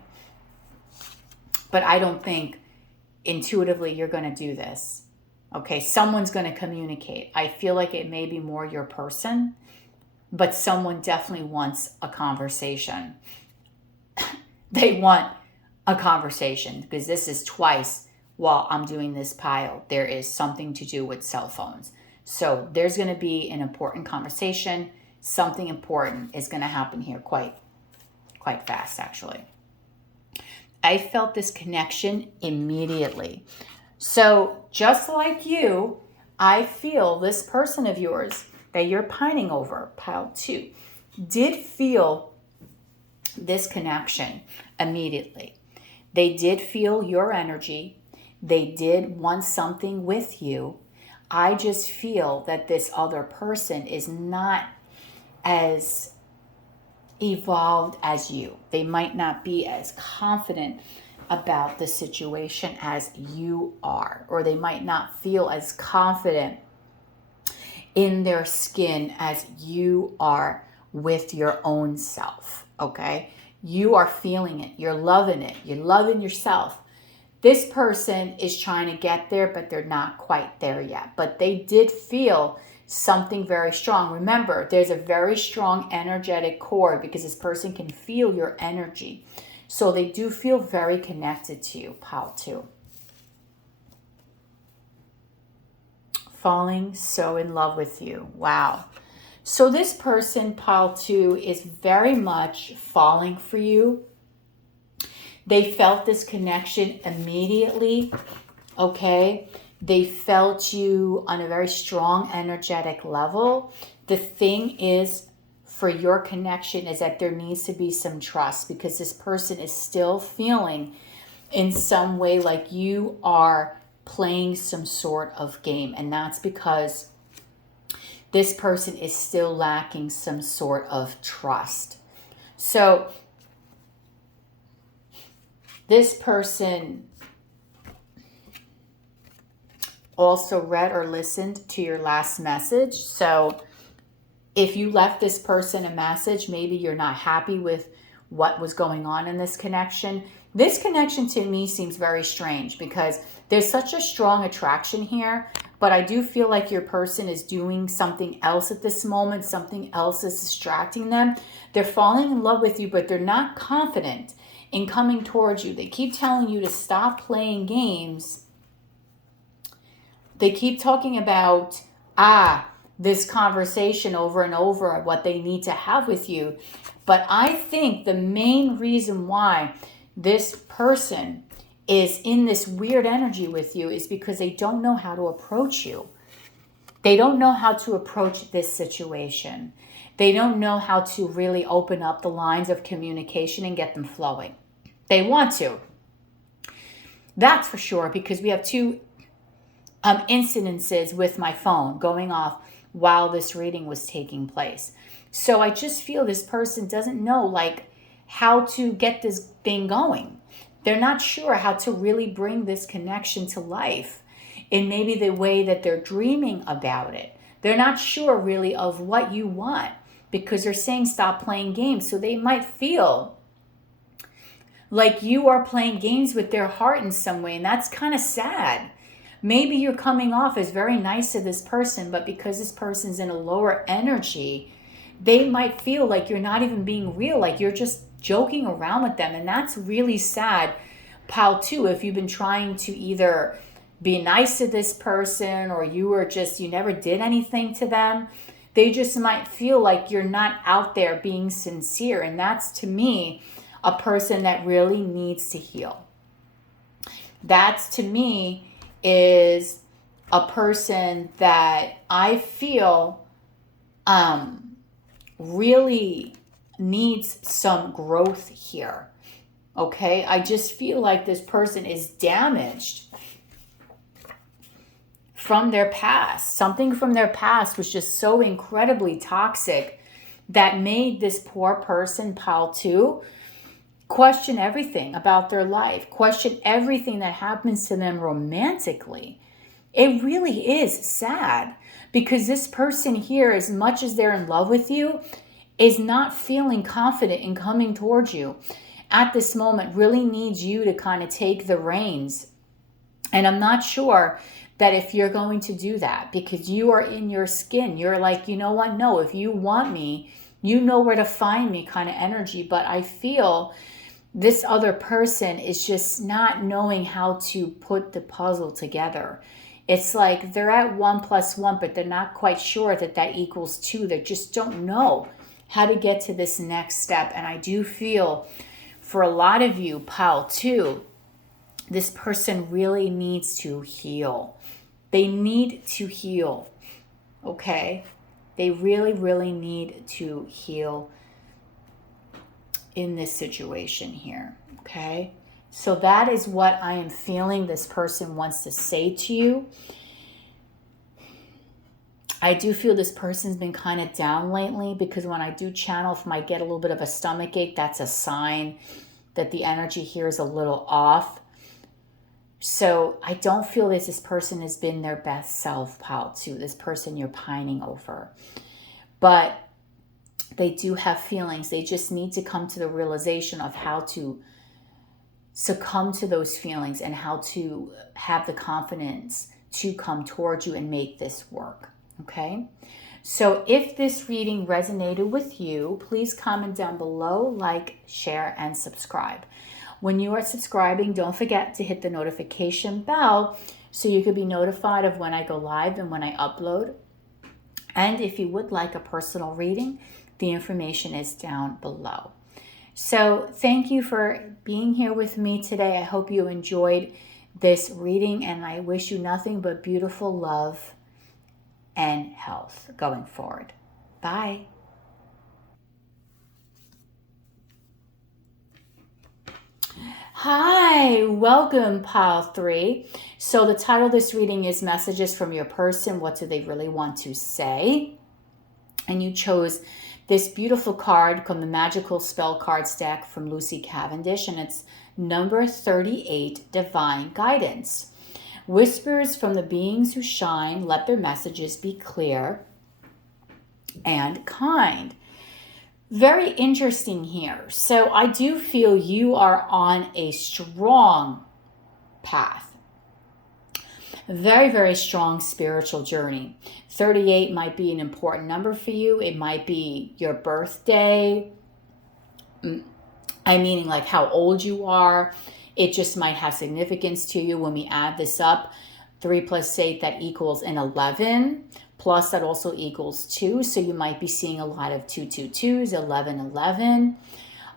But I don't think intuitively you're going to do this, okay? Someone's going to communicate. I feel like it may be more your person, but someone definitely wants a conversation. They want a conversation because this is twice while I'm doing this pile. There is something to do with cell phones. So there's going to be an important conversation. Something important is going to happen here quite fast, actually. I felt this connection immediately. So just like you, I feel this person of yours that you're pining over, pile 2, did feel this connection immediately. They did feel your energy. They did want something with you. I just feel that this other person is not as evolved as you. They might not be as confident about the situation as you are, or they might not feel as confident in their skin as you are with your own self, okay? You are feeling it. You're loving it. You're loving yourself. This person is trying to get there, but they're not quite there yet. But they did feel something very strong. Remember, there's a very strong energetic core because this person can feel your energy. So they do feel very connected to you, pile 2. Falling so in love with you. Wow. So this person, pile 2, is very much falling for you. They felt this connection immediately, okay? They felt you on a very strong energetic level. The thing is, for your connection, is that there needs to be some trust because this person is still feeling in some way like you are playing some sort of game. And that's because this person is still lacking some sort of trust. So this person also read or listened to your last message. So if you left this person a message, maybe you're not happy with what was going on in this connection. This connection to me seems very strange because there's such a strong attraction here, but I do feel like your person is doing something else at this moment. Something else is distracting them. They're falling in love with you, but they're not confident in coming towards you. They keep telling you to stop playing games. They keep talking about, this conversation over and over, what they need to have with you. But I think the main reason why this person is in this weird energy with you is because they don't know how to approach you. They don't know how to approach this situation. They don't know how to really open up the lines of communication and get them flowing. They want to. That's for sure, because we have 2 incidences with my phone going off while this reading was taking place. So I just feel this person doesn't know how to get this thing going. They're not sure how to really bring this connection to life in maybe the way that they're dreaming about it. They're not sure really of what you want because they're saying stop playing games. So they might feel like you are playing games with their heart in some way, and that's kind of sad. Maybe you're coming off as very nice to this person, but because this person's in a lower energy, they might feel like you're not even being real, like you're just joking around with them. And that's really sad, pile 2, if you've been trying to either be nice to this person or you never did anything to them. They just might feel like you're not out there being sincere. And that's, to me, a person that really needs to heal. That's, to me, is a person that I feel really needs some growth here. Okay? I just feel like this person is damaged from their past. Something from their past was just so incredibly toxic that made this poor person, pile 2, question everything about their life, question everything that happens to them romantically. It really is sad because this person here, as much as they're in love with you, is not feeling confident in coming towards you at this moment, really needs you to kind of take the reins. And I'm not sure that if you're going to do that, because you are in your skin, you're like, you know what? No, if you want me, you know where to find me kind of energy. But I feel this other person is just not knowing how to put the puzzle together. It's like they're at 1 + 1, but they're not quite sure that that equals 2. They just don't know how to get to this next step. And I do feel for a lot of you, pile 2, this person really needs to heal. They need to heal, okay? They really, really need to heal in this situation here, okay? So that is what I am feeling this person wants to say to you. I do feel this person's been kind of down lately, because when I do channel, if I get a little bit of a stomach ache, that's a sign that the energy here is a little off. So I don't feel that this person has been their best self, pile 2, this person you're pining over. But they do have feelings. They just need to come to the realization of how to succumb to those feelings and how to have the confidence to come towards you and make this work, okay? So if this reading resonated with you, please comment down below, like, share, and subscribe. When you are subscribing, don't forget to hit the notification bell so you can be notified of when I go live and when I upload. And if you would like a personal reading, the information is down below. So thank you for being here with me today. I hope you enjoyed this reading, and I wish you nothing but beautiful love and health going forward. Bye. Hi, welcome, pile 3. So the title of this reading is Messages from Your Person. What do they really want to say? And you chose this beautiful card from the Magical Spellcards deck from Lucy Cavendish, and it's number 38, Divine Guidance. Whispers from the beings who shine, let their messages be clear and kind. Very interesting here. So I do feel you are on a strong path. Very, very strong spiritual journey. 38 might be an important number for you. It might be your birthday. I mean, like how old you are. It just might have significance to you. When we add this up, 3 + 8, that equals an 11. Plus that also equals 2. So you might be seeing a lot of 222s, 1111.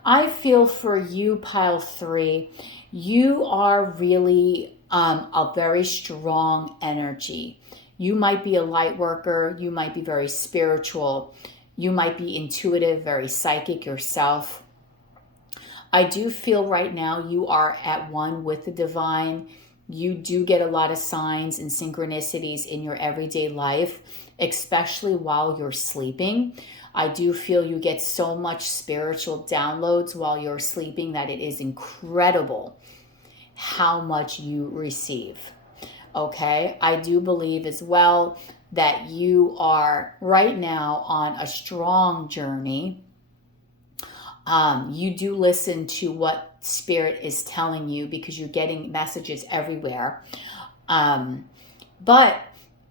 I feel for you, pile 3, you are really a very strong energy. You might be a light worker. You might be very spiritual. You might be intuitive, very psychic yourself. I do feel right now you are at one with the divine. You do get a lot of signs and synchronicities in your everyday life, especially while you're sleeping. I do feel you get so much spiritual downloads while you're sleeping that it is incredible how much you receive. Okay, I do believe as well that you are right now on a strong journey. You do listen to what Spirit is telling you because you're getting messages everywhere. But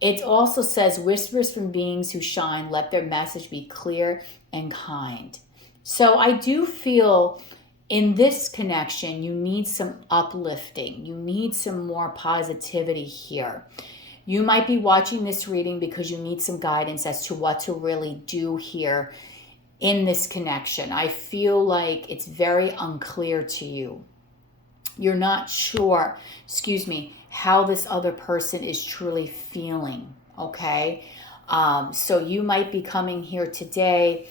it also says, whispers from beings who shine, let their message be clear and kind. So I do feel in this connection, you need some uplifting. You need some more positivity here. You might be watching this reading because you need some guidance as to what to really do here in this connection. I feel like it's very unclear to you. You're not sure, how this other person is truly feeling, okay? So you might be coming here today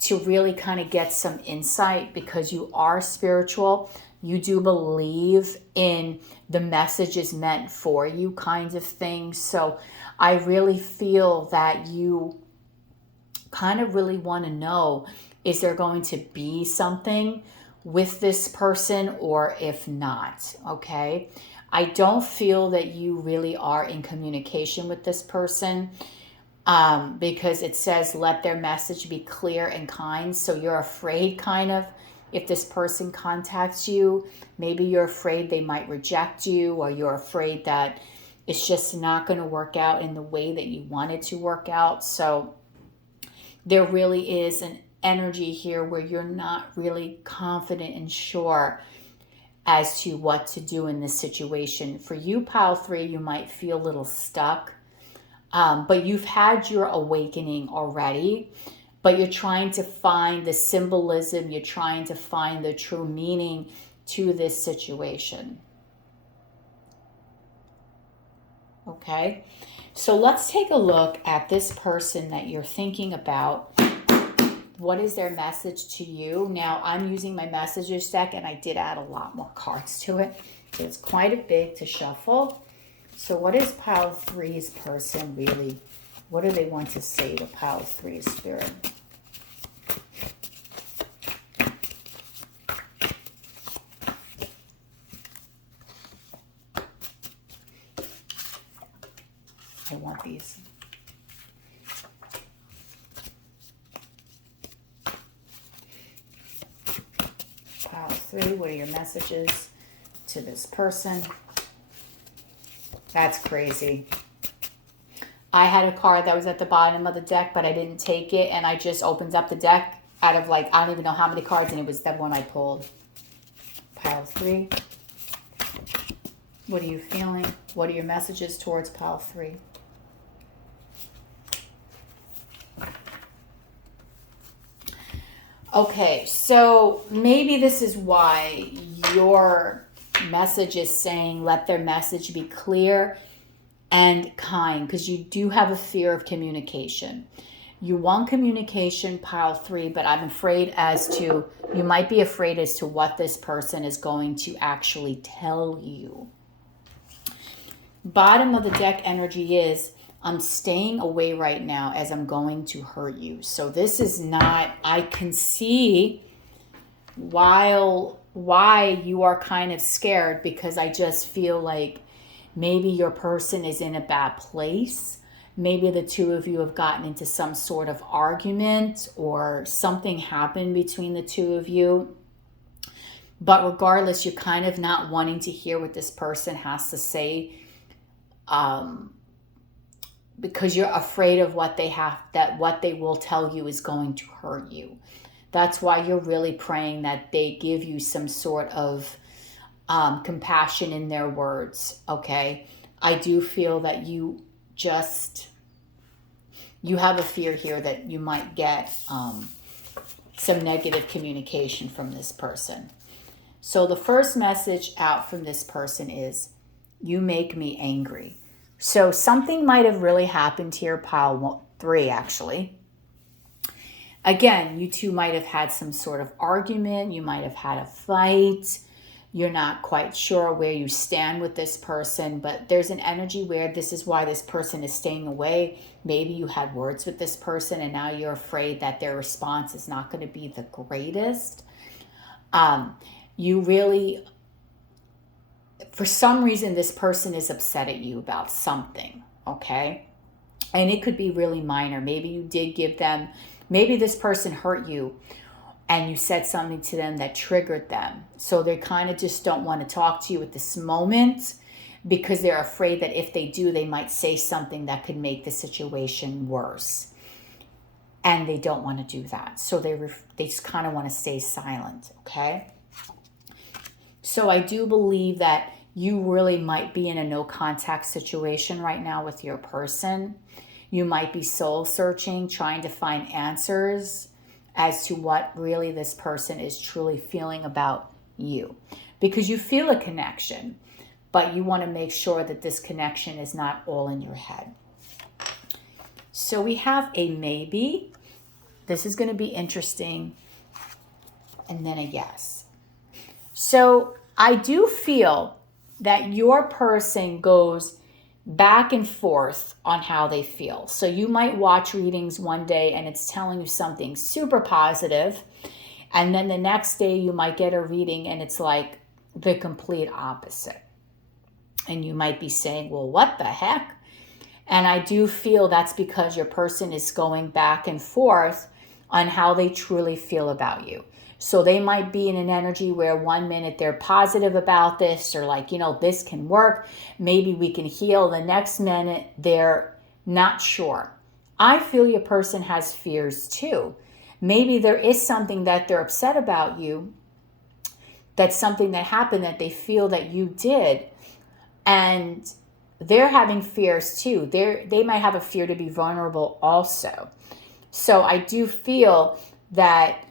to really kind of get some insight because you are spiritual. You do believe in the messages meant for you kinds of things. So I really feel that you kind of really want to know, is there going to be something with this person or if not, okay? I don't feel that you really are in communication with this person because it says let their message be clear and kind. So you're afraid kind of if this person contacts you, maybe you're afraid they might reject you, or you're afraid that It's just not going to work out in the way that you want it to work out. So there really is an energy here where you're not really confident and sure as to what to do in this situation. For you, pile 3, you might feel a little stuck, but you've had your awakening already, but you're trying to find the symbolism, you're trying to find the true meaning to this situation. Okay, so let's take a look at this person that you're thinking about. What is their message to you? Now, I'm using my messages deck, and I did add a lot more cards to it. So it's quite a bit to shuffle. So what is pile 3's person really? What do they want to say to pile 3's spirit? I want these. Pile 3, what are your messages to this person? That's crazy. I had a card that was at the bottom of the deck, but I didn't take it, and I just opened up the deck out of like, I don't even know how many cards, and it was that one I pulled. Pile 3. What are you feeling? What are your messages towards pile 3? Okay, so maybe this is why your message is saying let their message be clear and kind, because you do have a fear of communication. You want communication, pile 3, but I'm afraid you might be afraid as to what this person is going to actually tell you. Bottom of the deck energy is, I'm staying away right now as I'm going to hurt you. So this is not, I can see why you are kind of scared, because I just feel like maybe your person is in a bad place. Maybe the two of you have gotten into some sort of argument or something happened between the two of you. But regardless, you're kind of not wanting to hear what this person has to say, because you're afraid of what they will tell you is going to hurt you. That's why you're really praying that they give you some sort of compassion in their words, okay? I do feel that you have a fear here that you might get some negative communication from this person. So the first message out from this person is, you make me angry. So something might have really happened here, pile 3 actually. Again, you two might have had some sort of argument. You might have had a fight. You're not quite sure where you stand with this person, but there's an energy where this is why this person is staying away. Maybe you had words with this person and now you're afraid that their response is not going to be the greatest. You really, for some reason, this person is upset at you about something, okay? And it could be really minor. Maybe you did give them, maybe this person hurt you and you said something to them that triggered them. So they kind of just don't want to talk to you at this moment because they're afraid that if they do, they might say something that could make the situation worse. And they don't want to do that. So they just kind of want to stay silent, okay? So I do believe that you really might be in a no contact situation right now with your person. You might be soul searching, trying to find answers as to what really this person is truly feeling about you. Because you feel a connection, but you want to make sure that this connection is not all in your head. So we have a maybe. This is going to be interesting. And then a yes. So I do feel that your person goes back and forth on how they feel. So you might watch readings one day and it's telling you something super positive, and then the next day you might get a reading and it's like the complete opposite. And you might be saying, well, what the heck? And I do feel that's because your person is going back and forth on how they truly feel about you. So they might be in an energy where 1 minute they're positive about this, or like, this can work. Maybe we can heal. The next minute they're not sure. I feel your person has fears too. Maybe there is something that they're upset about you. That's something that happened that they feel that you did. And they're having fears too. They might have a fear to be vulnerable also. So I do feel that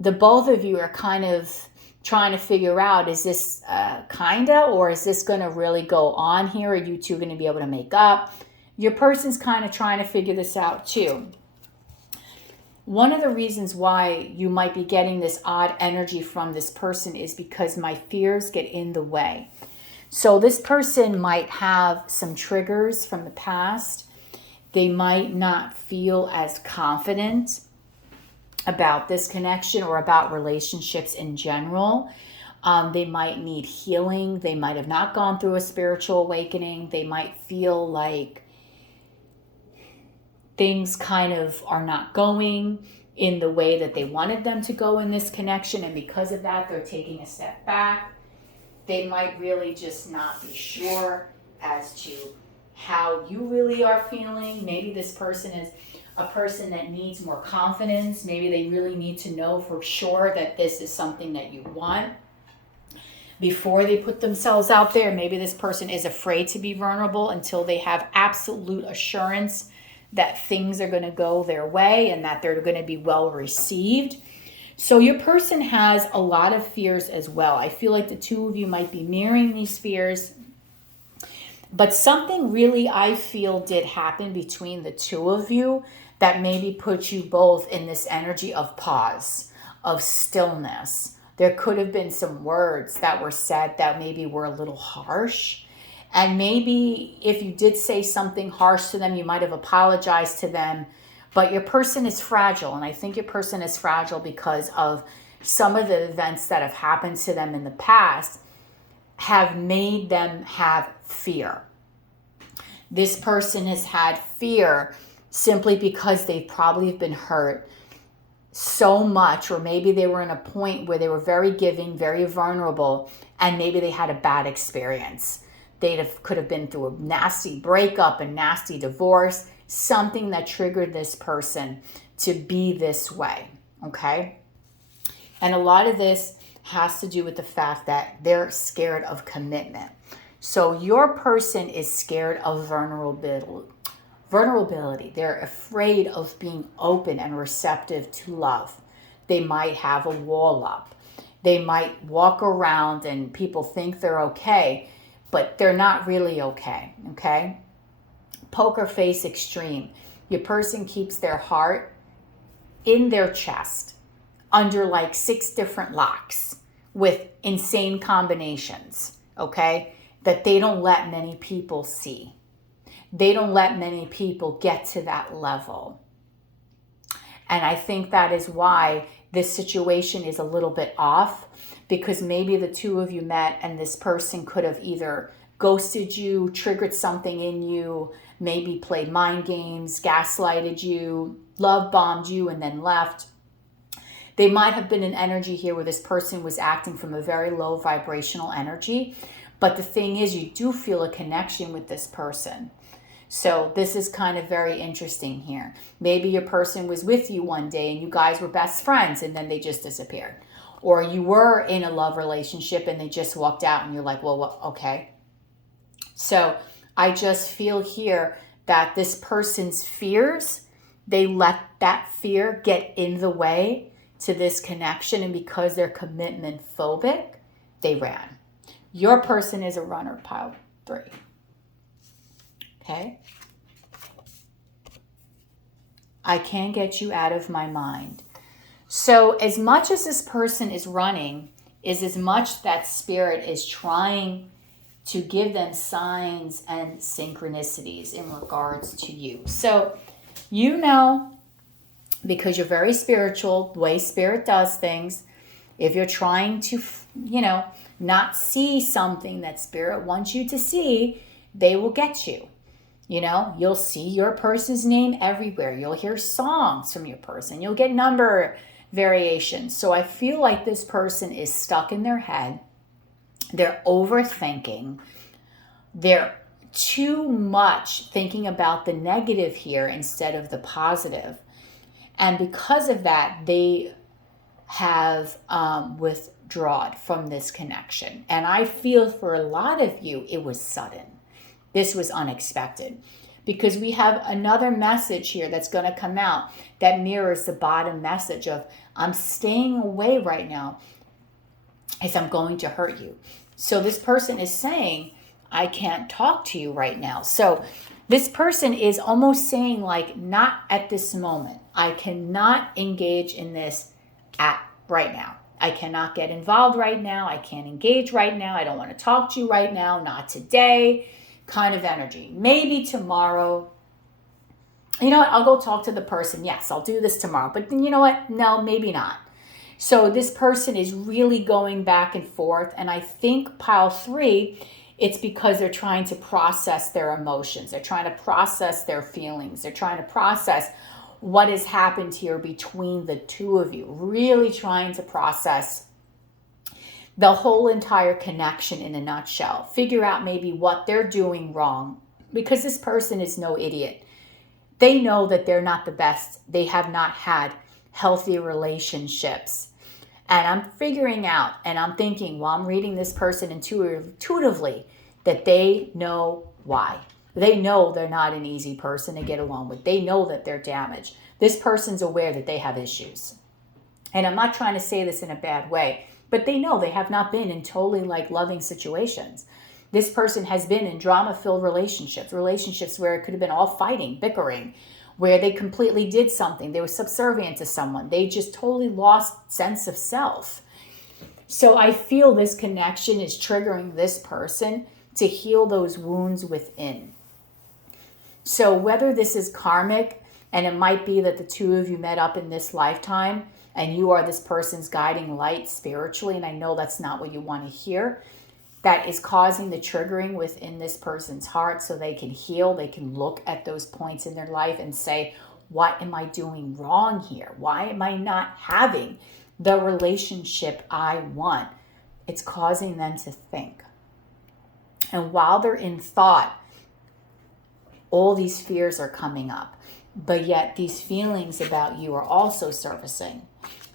the both of you are kind of trying to figure out, is this or is this going to really go on here? Are you two going to be able to make up? Your person's kind of trying to figure this out too. One of the reasons why you might be getting this odd energy from this person is because my fears get in the way. So this person might have some triggers from the past. They might not feel as confident about this connection or about relationships in general. They might need healing. They might have not gone through a spiritual awakening. They might feel like things kind of are not going in the way that they wanted them to go in this connection. And because of that, they're taking a step back. They might really just not be sure as to how you really are feeling. Maybe this person is a person that needs more confidence. Maybe they really need to know for sure that this is something that you want before they put themselves out there. Maybe this person is afraid to be vulnerable until they have absolute assurance that things are going to go their way and that they're going to be well received. So your person has a lot of fears as well. I feel like the two of you might be mirroring these fears. But something really, I feel, did happen between the two of you that maybe put you both in this energy of pause, of stillness. There could have been some words that were said that maybe were a little harsh. And maybe if you did say something harsh to them, you might have apologized to them. But your person is fragile. And I think your person is fragile because of some of the events that have happened to them in the past have made them have fear. This person has had fear simply because they've probably been hurt so much, or maybe they were in a point where they were very giving, very vulnerable, and maybe they had a bad experience. Could have been through a nasty breakup, a nasty divorce, something that triggered this person to be this way, okay? And a lot of this has to do with the fact that they're scared of commitment. So your person is scared of vulnerability. They're afraid of being open and receptive to love. They might have a wall up. They might walk around and people think they're okay, but they're not really okay, okay? Poker face extreme. Your person keeps their heart in their chest under like 6 different locks with insane combinations, okay? That they don't let many people see. They don't let many people get to that level. And I think that is why this situation is a little bit off, because maybe the two of you met and this person could have either ghosted you, triggered something in you, maybe played mind games, gaslighted you, love bombed you, and then left. They might have been an energy here where this person was acting from a very low vibrational energy. But the thing is, you do feel a connection with this person. So this is kind of very interesting here. Maybe your person was with you one day and you guys were best friends and then they just disappeared. Or you were in a love relationship and they just walked out and you're like, well, okay. So I just feel here that this person's fears, they let that fear get in the way to this connection. And because they're commitment phobic, they ran. Your person is a runner, pile 3. Okay? I can't get you out of my mind. So as much as this person is running, is as much that spirit is trying to give them signs and synchronicities in regards to you. So you know, because you're very spiritual, the way spirit does things, if you're trying to, not see something that spirit wants you to see, they will get you. You'll see your person's name everywhere. You'll hear songs from your person. You'll get number variations. So I feel like this person is stuck in their head. They're overthinking. They're too much thinking about the negative here instead of the positive. And because of that, they have withdrawn from this connection. And I feel for a lot of you, it was sudden. This was unexpected. Because we have another message here that's going to come out that mirrors the bottom message of, I'm staying away right now as I'm going to hurt you. So this person is saying, I can't talk to you right now. So this person is almost saying like, not at this moment. I cannot engage in this at right now. I cannot get involved right now. I can't engage right now. I don't want to talk to you right now. Not today. Kind of energy. Maybe tomorrow. You know what? I'll go talk to the person. Yes, I'll do this tomorrow. But you know what? No, maybe not. So this person is really going back and forth. And I think pile 3, it's because they're trying to process their emotions. They're trying to process their feelings. They're trying to process what has happened here between the two of you. Really trying to process the whole entire connection in a nutshell. Figure out maybe what they're doing wrong. Because this person is no idiot. They know that they're not the best. They have not had healthy relationships. And I'm figuring out, and I'm thinking while I'm reading this person intuitively, that they know why. They know they're not an easy person to get along with. They know that they're damaged. This person's aware that they have issues. And I'm not trying to say this in a bad way, but they know they have not been in totally like loving situations. This person has been in drama-filled relationships where it could have been all fighting, bickering, where they completely did something. They were subservient to someone. They just totally lost sense of self. So I feel this connection is triggering this person to heal those wounds within. So whether this is karmic, and it might be that the two of you met up in this lifetime, and you are this person's guiding light spiritually, and I know that's not what you want to hear, that is causing the triggering within this person's heart so they can heal. They can look at those points in their life and say, what am I doing wrong here? Why am I not having the relationship I want? It's causing them to think. And while they're in thought, all these fears are coming up. But yet these feelings about you are also surfacing.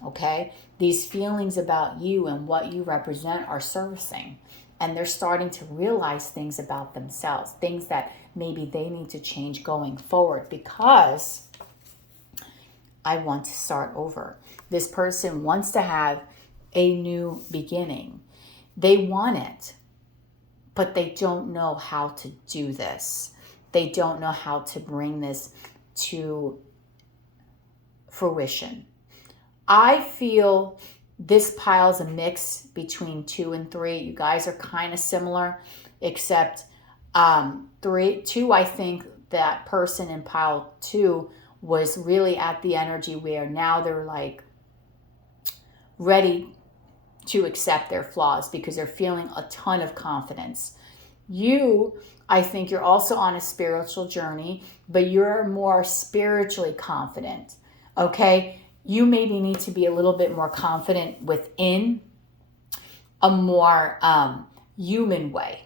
Okay? These feelings about you and what you represent are surfacing. And they're starting to realize things about themselves, things that maybe they need to change going forward, because I want to start over. This person wants to have a new beginning. They want it, but they don't know how to do this. They don't know how to bring this to fruition. I feel this pile's a mix between 2 and 3. You guys are kind of similar, except 2, I think that person in pile 2 was really at the energy where now they're like ready to accept their flaws because they're feeling a ton of confidence. You, I think you're also on a spiritual journey, but you're more spiritually confident, okay? You maybe need to be a little bit more confident within a more human way.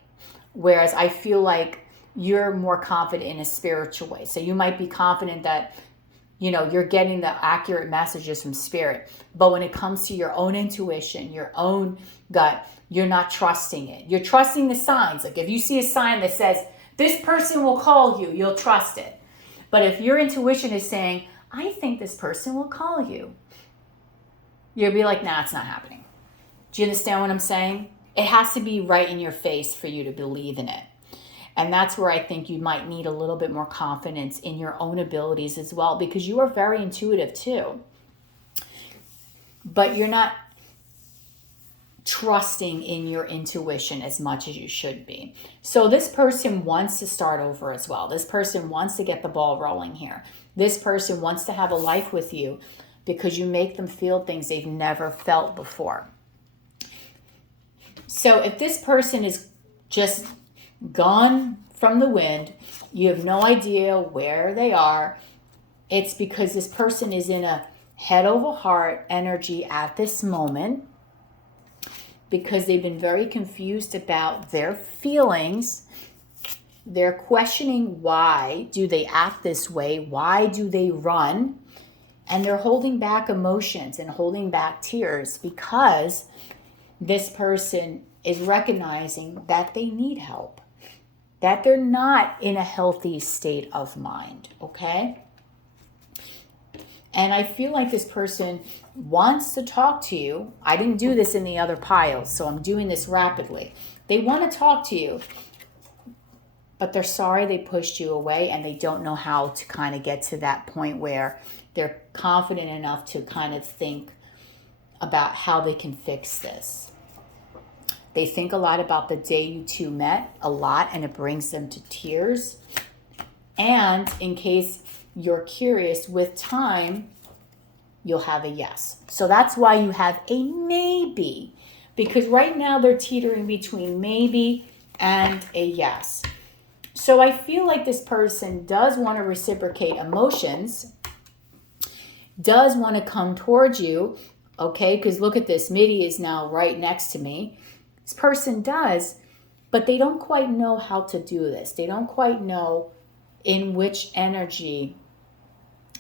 Whereas I feel like you're more confident in a spiritual way. So you might be confident that, you know, you're getting the accurate messages from spirit. But when it comes to your own intuition, your own gut, you're not trusting it. You're trusting the signs. Like if you see a sign that says, this person will call you, you'll trust it. But if your intuition is saying, I think this person will call you, you'll be like, nah, it's not happening. Do you understand what I'm saying? It has to be right in your face for you to believe in it. And that's where I think you might need a little bit more confidence in your own abilities as well, because you are very intuitive too. But you're not trusting in your intuition as much as you should be. So this person wants to start over as well. This person wants to get the ball rolling here. This person wants to have a life with you because you make them feel things they've never felt before. So if this person is just gone from the wind, you have no idea where they are, it's because this person is in a head over heart energy at this moment because they've been very confused about their feelings. They're questioning why do they act this way? Why do they run? And they're holding back emotions and holding back tears because this person is recognizing that they need help, that they're not in a healthy state of mind, okay? And I feel like this person wants to talk to you. I didn't do this in the other piles, so I'm doing this rapidly. They want to talk to you, but they're sorry they pushed you away and they don't know how to kind of get to that point where they're confident enough to kind of think about how they can fix this. They think a lot about the day you two met, a lot, and it brings them to tears. And in case you're curious, with time, you'll have a yes. So that's why you have a maybe, because right now they're teetering between maybe and a yes. So I feel like this person does want to reciprocate emotions, does want to come towards you, okay? Because look at this, Midi is now right next to me. This person does, but they don't quite know how to do this. They don't quite know in which energy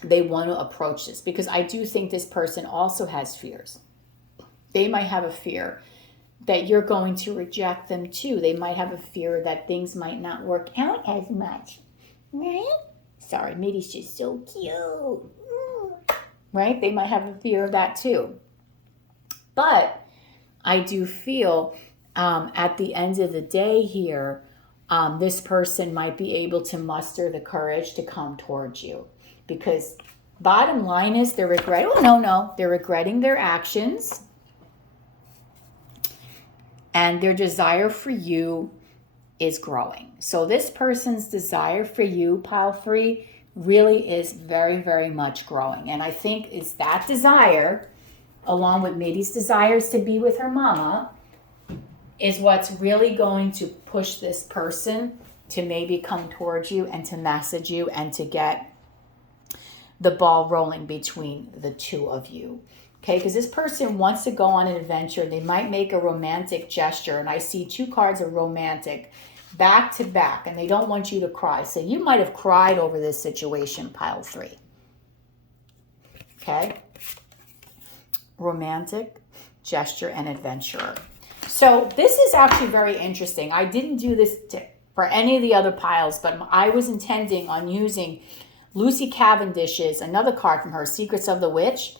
they want to approach this, because I do think this person also has fears. They might have a fear that you're going to reject them too. They might have a fear that things might not work out as much, right? Sorry, Midi's just so cute, right? They might have a fear of that too. But I do feel at the end of the day here, this person might be able to muster the courage to come towards you. Because bottom line is they're regretting their actions. And their desire for you is growing. So this person's desire for you, pile 3, really is very, very much growing. And I think it's that desire, along with Midi's desires to be with her mama, is what's really going to push this person to maybe come towards you and to message you and to get the ball rolling between the two of you. Okay, because this person wants to go on an adventure. They might make a romantic gesture, and I see 2 cards of romantic back to back, and they don't want you to cry. So you might have cried over this situation, pile 3. Okay, romantic gesture and adventurer. So this is actually very interesting. I didn't do this for any of the other piles, but I was intending on using Lucy Cavendish's, another card from her, Secrets of the Witch.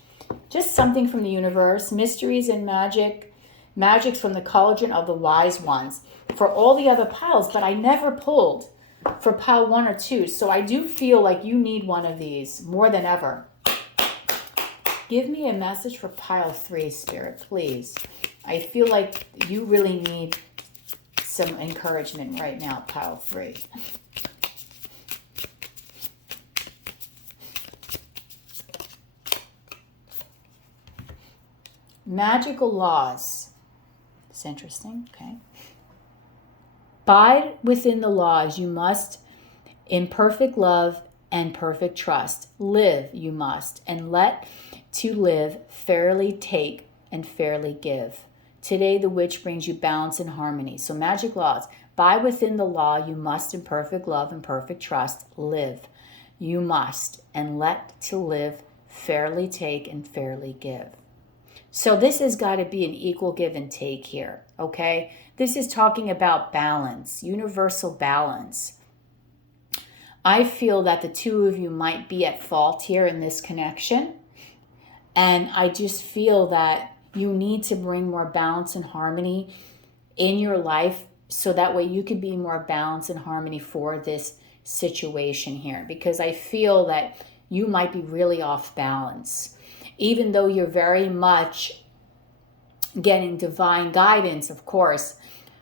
Just something from the universe, mysteries and magics from the cauldron of the wise ones, for all the other piles, but I never pulled for pile 1 or 2. So I do feel like you need one of these more than ever. Give me a message for pile 3, Spirit, please. I feel like you really need some encouragement right now, pile 3. Magical laws. It's interesting, okay. Abide within the laws you must, in perfect love and perfect trust. Live you must, and let to live fairly take and fairly give. Today the witch brings you balance and harmony. So magic laws. Abide within the law you must, in perfect love and perfect trust. Live you must, and let to live fairly take and fairly give. So this has got to be an equal give and take here, okay? This is talking about balance, universal balance. I feel that the two of you might be at fault here in this connection. And I just feel that you need to bring more balance and harmony in your life so that way you can be more balance and harmony for this situation here. Because I feel that you might be really off balance. Even though you're very much getting divine guidance, of course,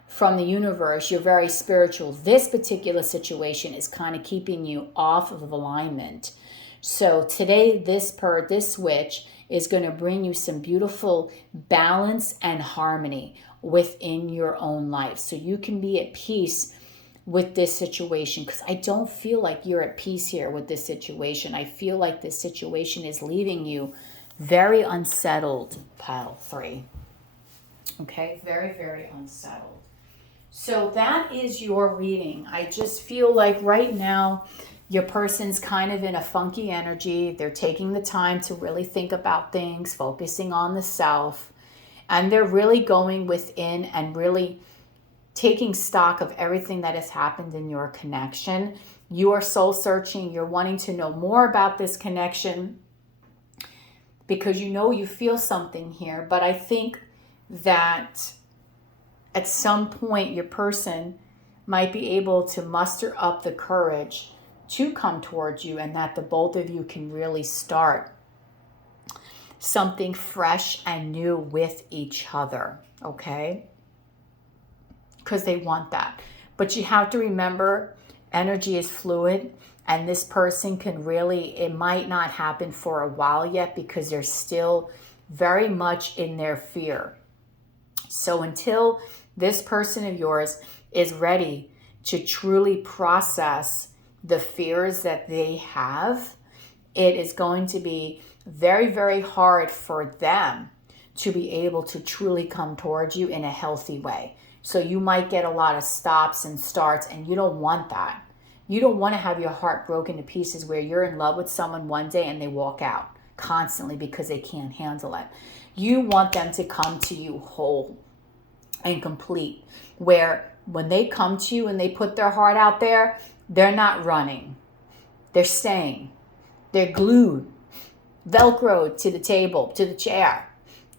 from the universe, you're very spiritual. This particular situation is kind of keeping you off of alignment. So today, this witch is going to bring you some beautiful balance and harmony within your own life. So you can be at peace with this situation, because I don't feel like you're at peace here with this situation. I feel like this situation is leaving you Very unsettled, pile 3. Okay, very, very unsettled. So that is your reading. I just feel like right now your person's kind of in a funky energy. They're taking the time to really think about things, focusing on the self, and they're really going within and really taking stock of everything that has happened in your connection. You are soul searching. You're wanting to know more about this connection because you know you feel something here. But I think that at some point your person might be able to muster up the courage to come towards you, and that the both of you can really start something fresh and new with each other, okay? Because they want that. But you have to remember, energy is fluid, and this person can really, it might not happen for a while yet because they're still very much in their fear. So until this person of yours is ready to truly process the fears that they have, it is going to be very, very hard for them to be able to truly come towards you in a healthy way. So you might get a lot of stops and starts, and you don't want that. You don't want to have your heart broken to pieces where you're in love with someone one day and they walk out constantly because they can't handle it. You want them to come to you whole and complete, where when they come to you and they put their heart out there, they're not running. They're staying. They're glued, Velcroed to the table, to the chair.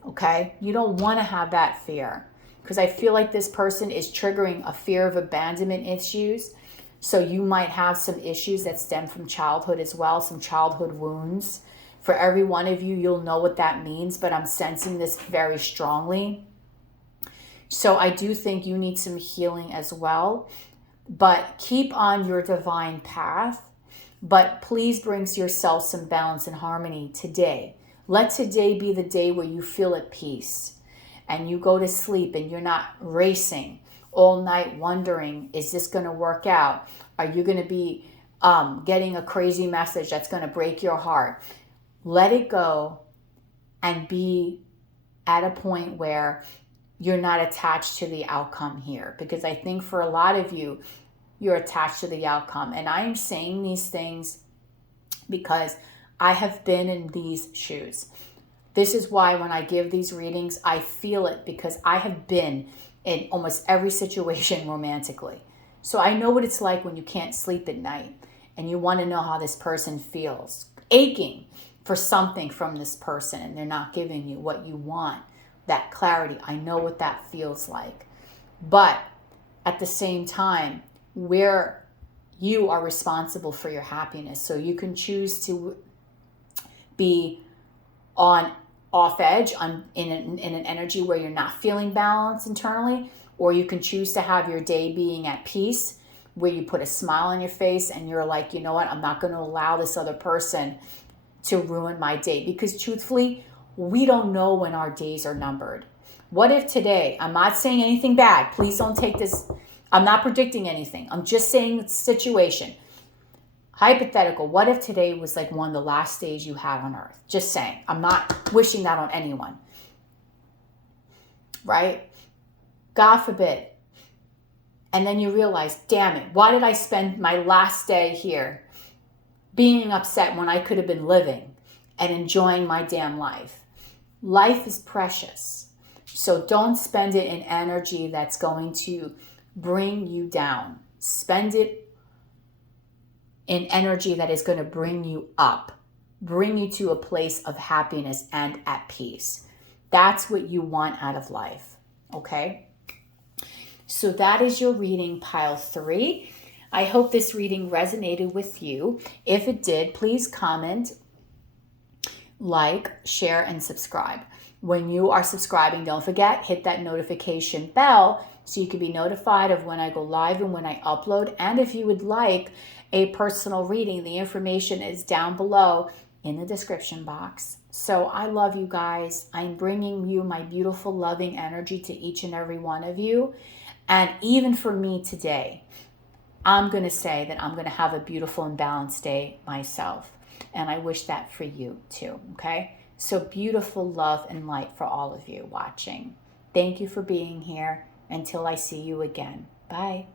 Okay? You don't want to have that fear, because I feel like this person is triggering a fear of abandonment issues. So you might have some issues that stem from childhood as well, some childhood wounds. For every one of you, you'll know what that means, but I'm sensing this very strongly. So I do think you need some healing as well. But keep on your divine path. But please bring yourself some balance and harmony today. Let today be the day where you feel at peace and you go to sleep and you're not racing all night wondering, is this going to work out? Are you going to be getting a crazy message that's going to break your heart? Let it go and be at a point where you're not attached to the outcome here. Because I think for a lot of you, you're attached to the outcome. And I'm saying these things because I have been in these shoes. This is why when I give these readings, I feel it, because I have been in almost every situation romantically. So I know what it's like when you can't sleep at night and you want to know how this person feels, aching for something from this person, and they're not giving you what you want, that clarity. I know what that feels like. But at the same time, where you are responsible for your happiness. So you can choose to be off edge in an energy where you're not feeling balanced internally, or you can choose to have your day being at peace, where you put a smile on your face and you're like, you know what, I'm not going to allow this other person to ruin my day. Because truthfully, we don't know when our days are numbered. What if today, I'm not saying anything bad, please don't take this, I'm not predicting anything, I'm just saying the situation. Hypothetical, what if today was like one of the last days you had on earth? Just saying. I'm not wishing that on anyone. Right? God forbid. And then you realize, damn it, why did I spend my last day here being upset when I could have been living and enjoying my damn life? Life is precious. So don't spend it in energy that's going to bring you down. Spend it in energy that is going to bring you up, bring you to a place of happiness and at peace. That's what you want out of life, okay? So that is your reading, pile 3. I hope this reading resonated with you. If it did, please comment, like, share, and subscribe. When you are subscribing, don't forget, hit that notification bell so you can be notified of when I go live and when I upload. And if you would like a personal reading, the information is down below in the description box. So I love you guys. I'm bringing you my beautiful, loving energy to each and every one of you. And even for me today, I'm going to say that I'm going to have a beautiful and balanced day myself. And I wish that for you too, okay? So beautiful love and light for all of you watching. Thank you for being here. Until I see you again. Bye.